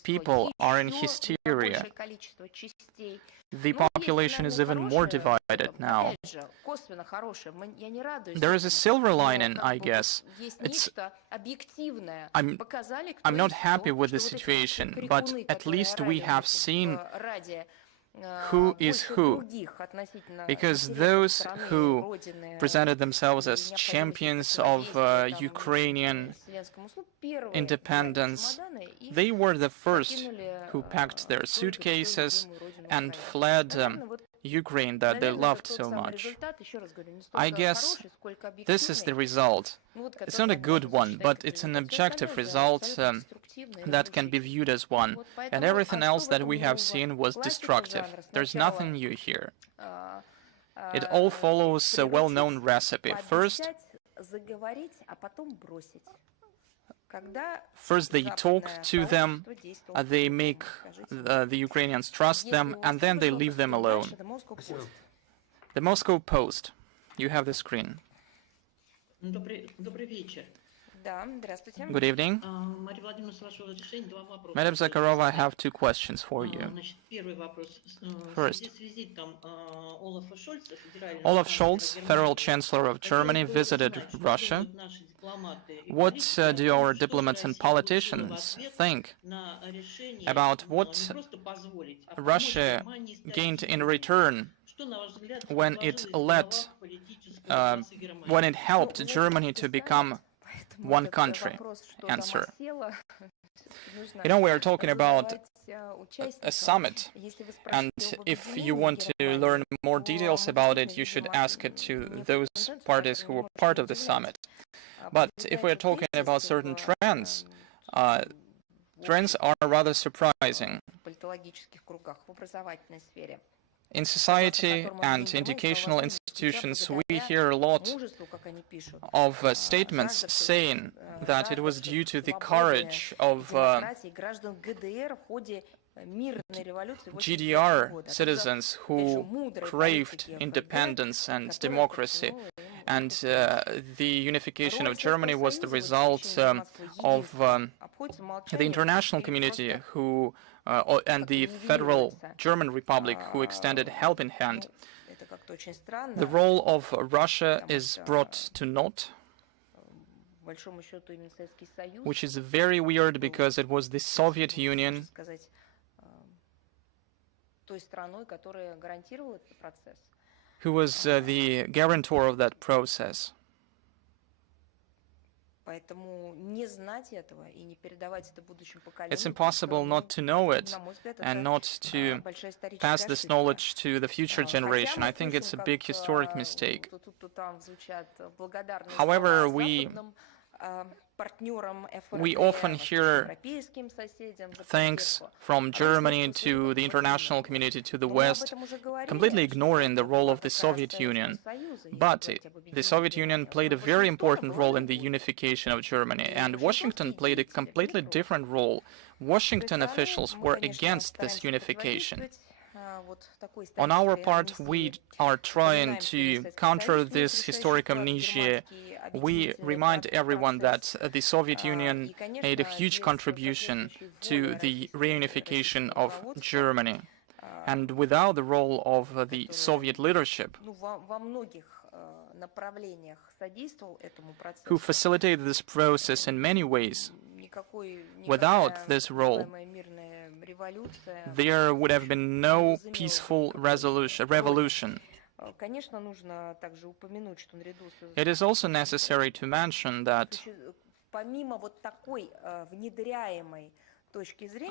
People are in hysteria. The population is even more divided now. There is a silver lining, I guess. I'm not happy with the situation, but at least we have seen who is who, because those who presented themselves as champions of Ukrainian independence, they were the first who packed their suitcases and fled Ukraine that they loved so much. I guess this is the result. It's not a good one, but it's an objective result that can be viewed as one. And everything else that we have seen was destructive. There's nothing new here. It all follows a well-known recipe. First they talk to them, they make the Ukrainians trust them, and then they leave them alone. The Moscow Post. You have the screen. Good evening. Madam Zakharova, I have two questions for you. First, Olaf Scholz, Federal Chancellor of Germany, visited Russia. What do our diplomats and politicians think about what Russia gained in return when it helped Germany to become one country? Answer. You know, we are talking about a summit, and if you want to learn more details about it, you should ask it to those parties who were part of the summit. But if we're talking about certain trends, trends are rather surprising. In society and educational institutions, we hear a lot of statements saying that it was due to the courage of GDR citizens who craved independence and democracy, and the unification of Germany was the result of the international community who and the Federal German Republic who extended helping hand. The role of Russia is brought to naught, which is very weird because it was the Soviet Union who was the guarantor of that process. It's impossible not to know it and not to pass this knowledge to the future generation. I think it's a big historic mistake. However, we often hear thanks from Germany to the international community, to the West, completely ignoring the role of the Soviet Union. But the Soviet Union played a very important role in the unification of Germany, and Washington played a completely different role. Washington officials were against this unification. On our part, we are trying to counter this historic amnesia. We remind everyone that the Soviet Union made a huge contribution to the reunification of Germany. And without the role of the Soviet leadership, who facilitated this process in many ways, without this role, there would have been no peaceful revolution. It is also necessary to mention that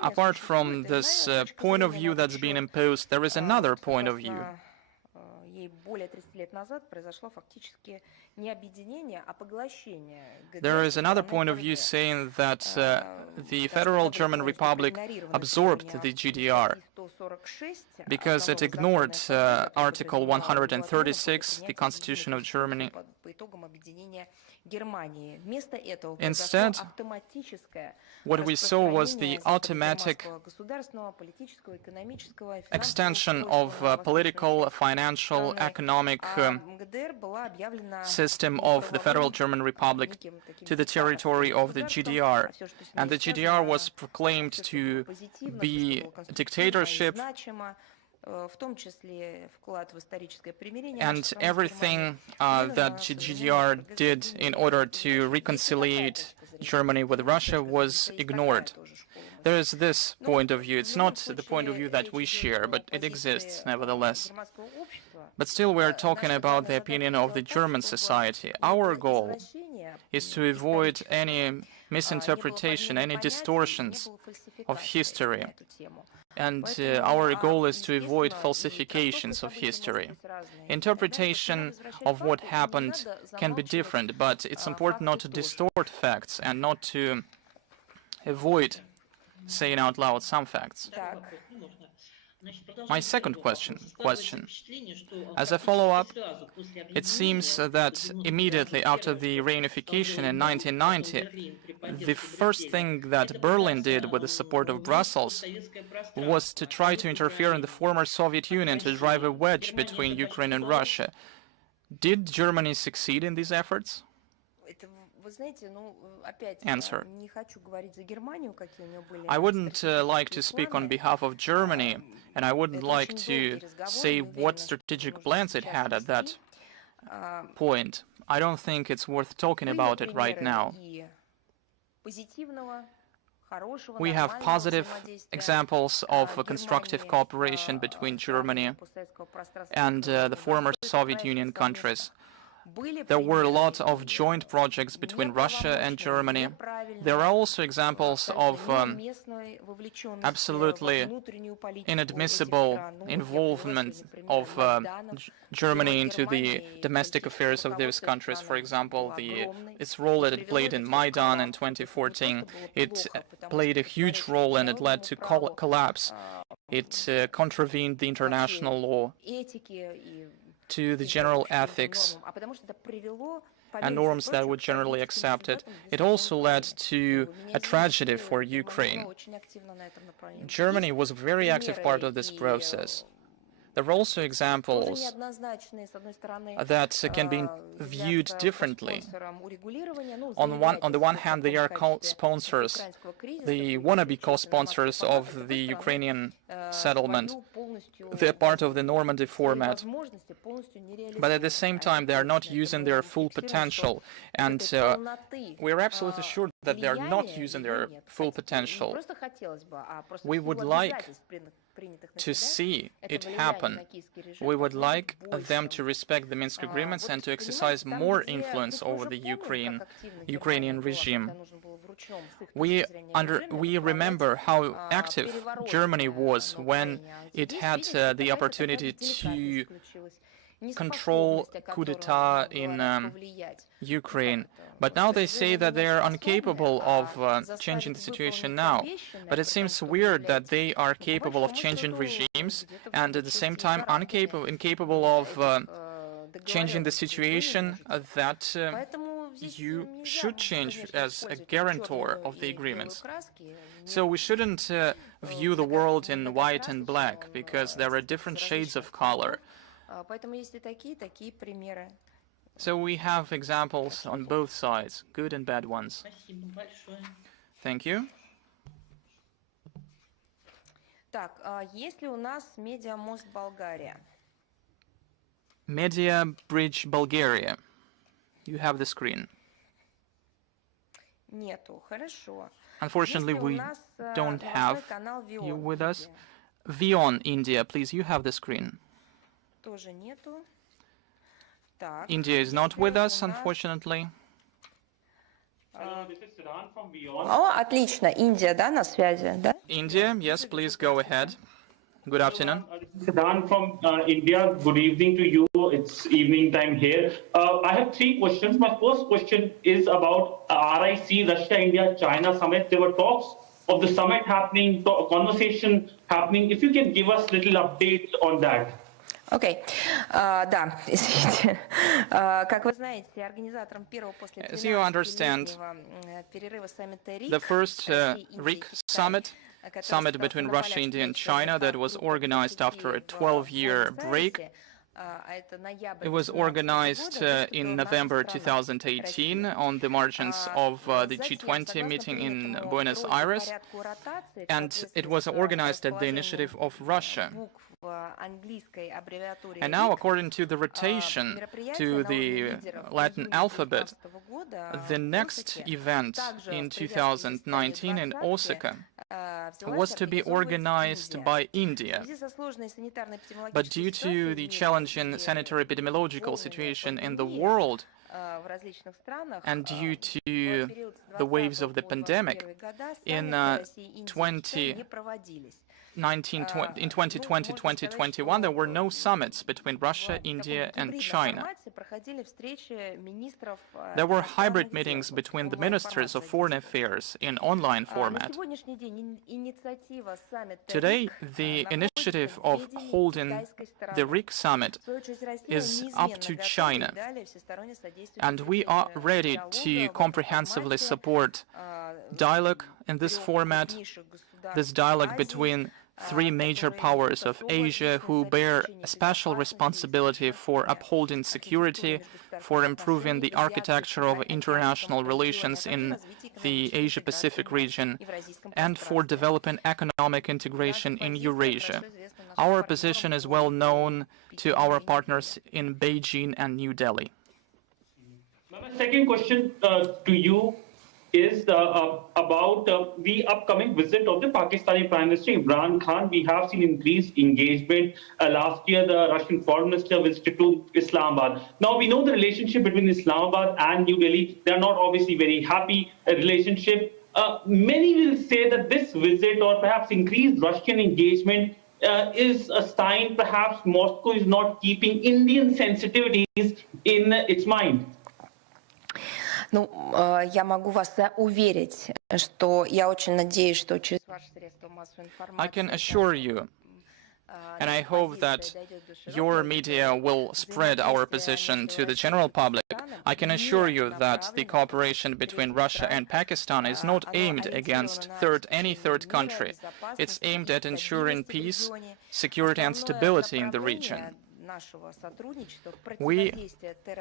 apart from this point of view that's been imposed, there is another point of view. There is another point of view saying that the Federal German Republic absorbed the GDR because it ignored Article 136, the Constitution of Germany. Instead, what we saw was the automatic extension of political, financial, economic system of the Federal German Republic to the territory of the GDR. And the GDR was proclaimed to be a dictatorship, and everything that GDR did in order to reconciliate Germany with Russia was ignored. There is this point of view. It's not the point of view that we share, but it exists nevertheless. But still, we are talking about the opinion of the German society. Our goal is to avoid any misinterpretation, any distortions of history. And our goal is to avoid falsifications of history. Interpretation of what happened can be different, but it's important not to distort facts and not to avoid saying out loud some facts. My second question. As a follow-up, it seems that immediately after the reunification in 1990, the first thing that Berlin did with the support of Brussels was to try to interfere in the former Soviet Union to drive a wedge between Ukraine and Russia. Did Germany succeed in these efforts? Answer. I wouldn't like to speak on behalf of Germany, and I wouldn't like to say what strategic plans it had at that point. I don't think it's worth talking about it right now. We have positive examples of constructive cooperation between Germany and the former Soviet Union countries. There were a lot of joint projects between Russia and Germany. There are also examples of absolutely inadmissible involvement of Germany into the domestic affairs of those countries. For example, its role that it played in Maidan in 2014. It played a huge role and it led to collapse. It contravened the international law, to the general ethics and norms that were generally accepted. It also led to a tragedy for Ukraine. Germany was a very active part of this process. There are also examples that can be viewed differently. On the one hand, they are co-sponsors, the wannabe co-sponsors of the Ukrainian settlement. They're part of the Normandy format. But at the same time, they are not using their full potential. And we're absolutely sure that they are not using their full potential. We would like to see it happen. We would like them to respect the Minsk agreements and to exercise more influence over the Ukrainian regime. We remember how active Germany was when it had the opportunity to control coup d'etat in Ukraine. But now they say that they are incapable of changing the situation now. But it seems weird that they are capable of changing regimes and at the same time incapable of changing the situation that you should change as a guarantor of the agreements. So we shouldn't view the world in white and black, because there are different shades of color. So we have examples on both sides, good and bad ones. Thank you. Так, есть ли у нас медиамост Болгария? Media Bridge Bulgaria. You have the screen. Нету, хорошо. Unfortunately, we don't have you with us. Vion, India, please, you have the screen. Тоже нету. Так. India is not with us, unfortunately. Hello, this is Siddhan from Vion. О, отлично, Индия, да, на связи, да? India, yes, please go ahead. Good afternoon. This is Siddhan from India. Good evening to you. It's evening time here. I have three questions. My first question is about RIC, Russia, India, China summit. There were talks of the summit happening, conversation happening. If you can give us a little update on that. Окей, да, извините. Как вы знаете, организатором первого после As you understand, перерыва саммита РИК, the first RIC summit between Russia, India, and China that was organized after a 12-year break. It was organized in November 2018 on the margins of the G20 meeting in Buenos Aires, and it was organized at the initiative of Russia. And now, according to the rotation to the Latin alphabet, the next event in 2019 in Osaka was to be organized by India. But due to the challenging sanitary epidemiological situation in the world, and due to the waves of the pandemic, in 2020-2021, there were no summits between Russia, India, and China. There were hybrid meetings between the ministers of foreign affairs in online format. Today, the initiative of holding the RIC summit is up to China, and we are ready to comprehensively support dialogue in this format, this dialogue between three major powers of Asia who bear a special responsibility for upholding security, for improving the architecture of international relations in the Asia-Pacific region, and for developing economic integration in Eurasia. Our position is well known to our partners in Beijing and New Delhi. My second question to you is about the upcoming visit of the Pakistani Prime Minister Imran Khan. We have seen increased engagement. Last year, the Russian Foreign Minister visited to Islamabad. Now, we know the relationship between Islamabad and New Delhi. They're not obviously very happy relationship. Many will say that this visit or perhaps increased Russian engagement is a sign perhaps Moscow is not keeping Indian sensitivities in its mind. Ну, я могу вас уверить, что я очень надеюсь, что через ваши средства массовой информации... I can assure you, and I hope that your media will spread our position to the general public. I can assure you that the cooperation between Russia and Pakistan is not aimed against any third country. It's aimed at ensuring peace, security, and stability in the region. We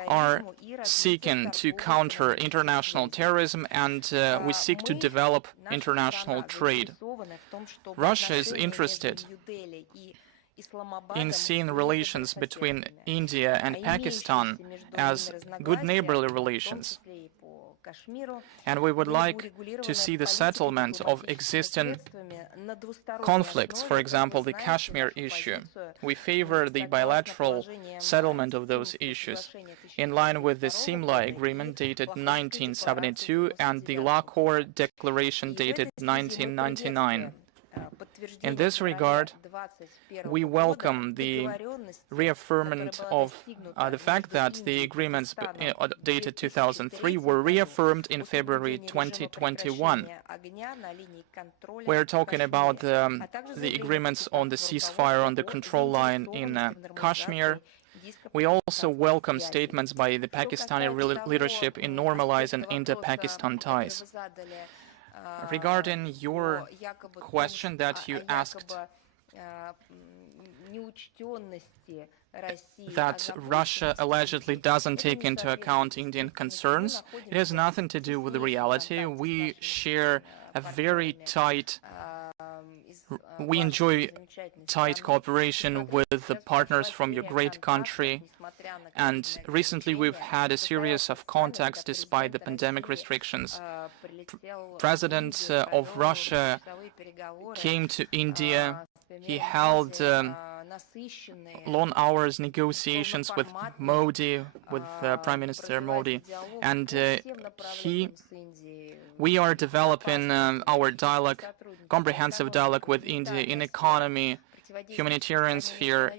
are seeking to counter international terrorism, and we seek to develop international trade. Russia is interested in seeing relations between India and Pakistan as good neighborly relations. And we would like to see the settlement of existing conflicts, for example, the Kashmir issue. We favor the bilateral settlement of those issues, in line with the Simla Agreement dated 1972 and the Lahore Declaration dated 1999. In this regard, we welcome the reaffirmation of the fact that the agreements dated 2003 were reaffirmed in February 2021. We're talking about the agreements on the ceasefire on the control line in Kashmir We also welcome statements by the Pakistani leadership in normalizing Indo-Pakistan ties. Regarding your question that you asked, that Russia allegedly doesn't take into account Indian concerns, it has nothing to do with the reality. We share a very tight, we enjoy tight cooperation with the partners from your great country, and recently we've had a series of contacts despite the pandemic restrictions. President of Russia came to India. He held long hours negotiations with Modi, with Prime Minister Modi, and we are developing our dialogue, comprehensive dialogue with India in economy, humanitarian sphere,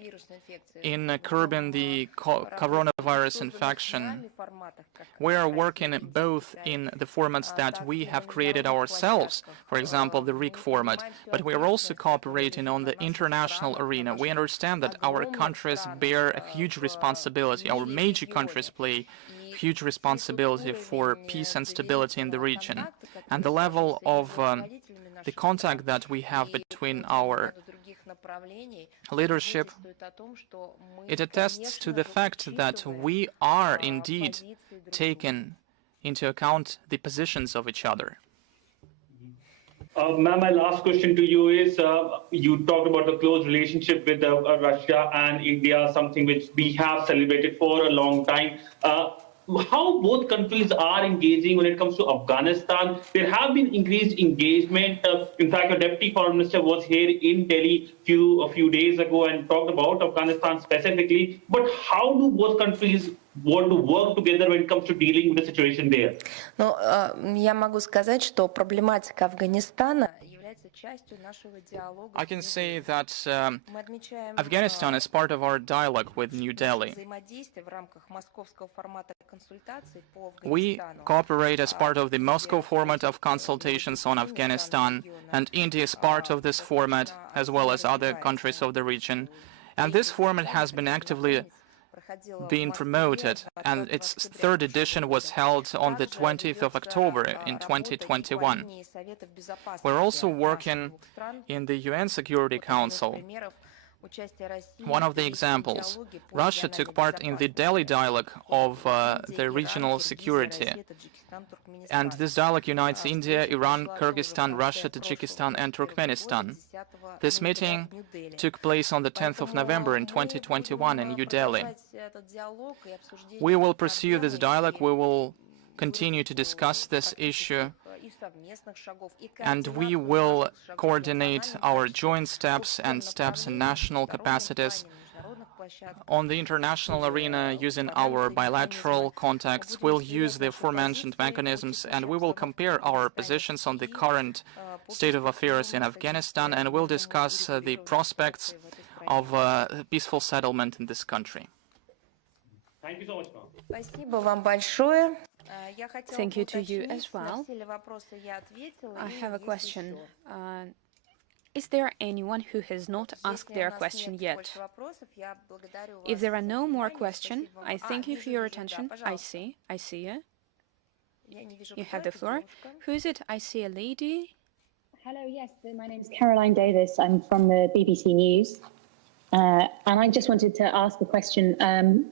in curbing the coronavirus infection. We are working both in the formats that we have created ourselves, for example, the RIC format, but we are also cooperating on the international arena. We understand that our countries bear a huge responsibility. Our major countries play huge responsibility for peace and stability in the region. And the level of the contact that we have between our leadership, it attests to the fact that we are indeed taking into account the positions of each other. Ma'am, my last question to you is, you talked about the close relationship with Russia and India, something which we have celebrated for a long time. How both countries are engaging when it comes to Afghanistan? There have been increased engagement. In fact, the Deputy Foreign Minister was here in Delhi a few days ago and talked about Afghanistan specifically. But how do both countries want to work together when it comes to dealing with the situation there? Ну, я могу сказать, что проблематика Афганистана I can say that Afghanistan is part of our dialogue with New Delhi. We cooperate as part of the Moscow format of consultations on Afghanistan, and India is part of this format, as well as other countries of the region. And this format has been actively being promoted, and its third edition was held on the 20th of October in 2021. We're also working in the UN Security Council. One of the examples, Russia took part in the Delhi dialogue of the regional security. And this dialogue unites India, Iran, Kyrgyzstan, Russia, Tajikistan, and Turkmenistan. This meeting took place on the 10th of November in 2021 in New Delhi. We will pursue this dialogue. We will continue to discuss this issue, and we will coordinate our joint steps and steps in national capacities. On the international arena, using our bilateral contacts, we'll use the aforementioned mechanisms, and we will compare our positions on the current state of affairs in Afghanistan, and we'll discuss the prospects of peaceful settlement in this country. Thank you so much, ma'am. Спасибо вам большое. Thank you to you as well. I have a question. Is there anyone who has not asked their question yet? If there are no more questions, I thank you for your attention. I see you. You have the floor. Who is it? I see a lady. Hello, yes, my name is Caroline Davis. I'm from the BBC News. And I just wanted to ask the question.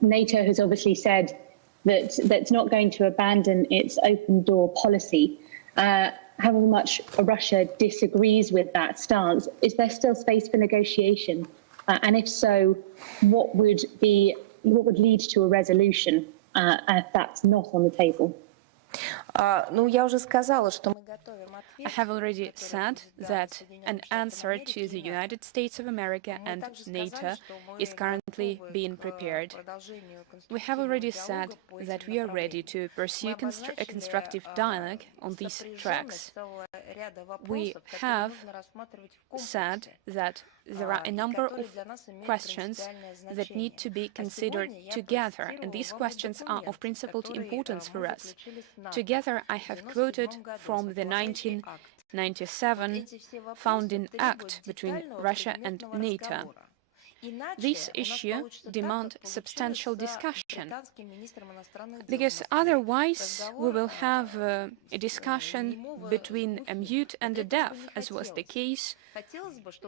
NATO has obviously said that it's not going to abandon its open door policy. However much Russia disagrees with that stance, is there still space for negotiation? And if so, what would lead to a resolution if that's not on the table? Ну, я уже сказала, что мы готовим I have already said that an answer to the United States of America and NATO is currently being prepared. We have already said that we are ready to pursue a constructive dialogue on these tracks. We have said that there are a number of questions that need to be considered together, and these questions are of principal importance for us. Together, I have quoted from the 1997 founding act between Russia and NATO. This issue demands substantial discussion, because otherwise we will have a discussion between a mute and a deaf, as was the case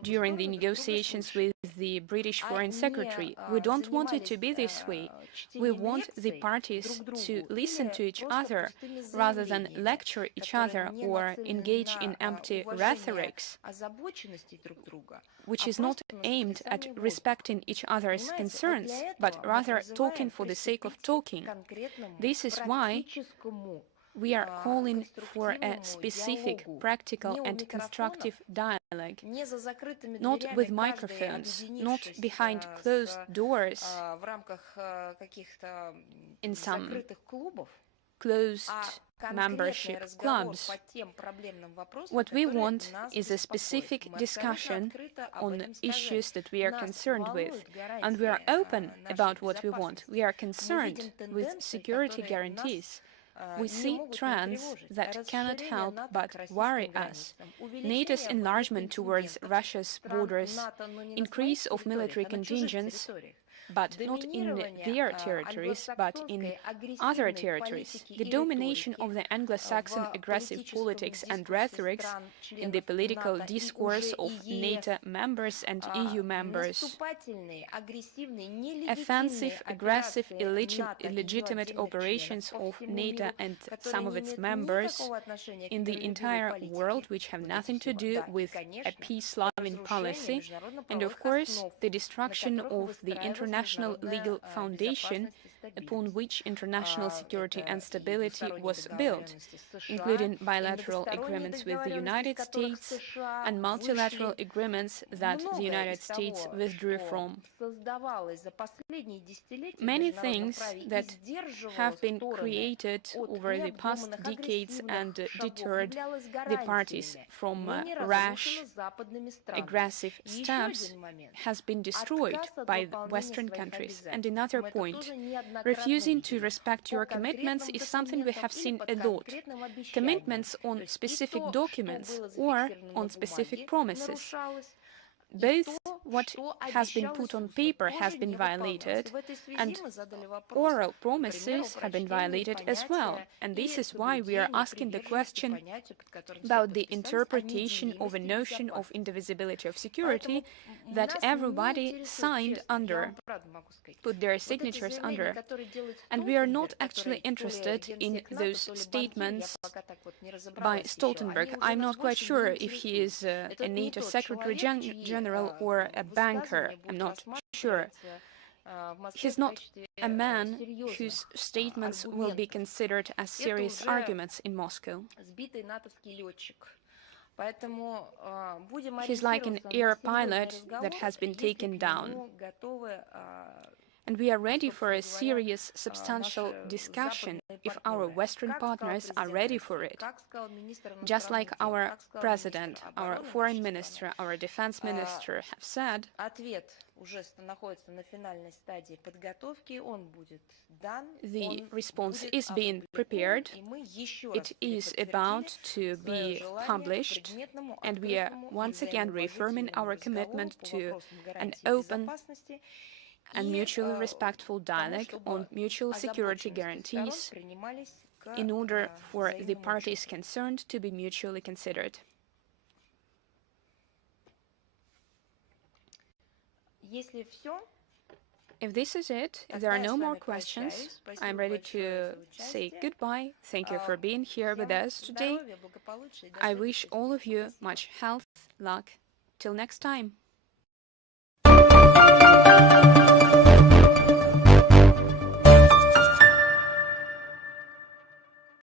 during the negotiations with the British Foreign Secretary. We don't want it to be this way. We want the parties to listen to each other rather than lecture each other or engage in empty rhetorics, which is not aimed at respecting each other's concerns, but rather talking for the sake of talking. This is why we are calling for a specific, practical and constructive dialogue, not with microphones, not behind closed doors in some closed membership clubs. What we want is a specific discussion on issues that we are concerned with, and we are open about what we want. We are concerned with security guarantees. We see trends that cannot help but worry us. NATO's enlargement towards Russia's borders, increase of military contingents, but not in their territories, but in other territories. The domination of the Anglo-Saxon aggressive politics and rhetorics in the political discourse of NATO members and EU members. Offensive, aggressive, illegitimate operations of NATO and some of its members in the entire world, which have nothing to do with a peace-loving policy, and of course, the destruction of the international legal foundation upon which international security and stability was built, including bilateral agreements with the United States and multilateral agreements that the United States withdrew from. Many things that have been created over the past decades and deterred the parties from rash, aggressive steps has been destroyed by Western countries. And another point, refusing to respect your commitments is something we have seen a lot. Commitments on specific documents or on specific promises. Both what has been put on paper has been violated, and oral promises have been violated as well. And this is why we are asking the question about the interpretation of a notion of indivisibility of security that everybody signed under, put their signatures under. And we are not actually interested in those statements by Stoltenberg. I'm not quite sure if he is a NATO Secretary General or a banker. I'm not sure. He's not a man whose statements will be considered as serious arguments in Moscow. He's like an air pilot that has been taken down. And we are ready for a serious, substantial discussion if our Western partners are ready for it. Just like our president, our foreign minister, our defense minister have said, the response is being prepared, it is about to be published, and we are once again reaffirming our commitment to an open and mutually respectful dialogue on mutual security guarantees in order for the parties concerned to be mutually considered. If this is it, if there are no more questions, I'm ready to say goodbye. Thank you for being here with us today. I wish all of you much health, luck. Till next time.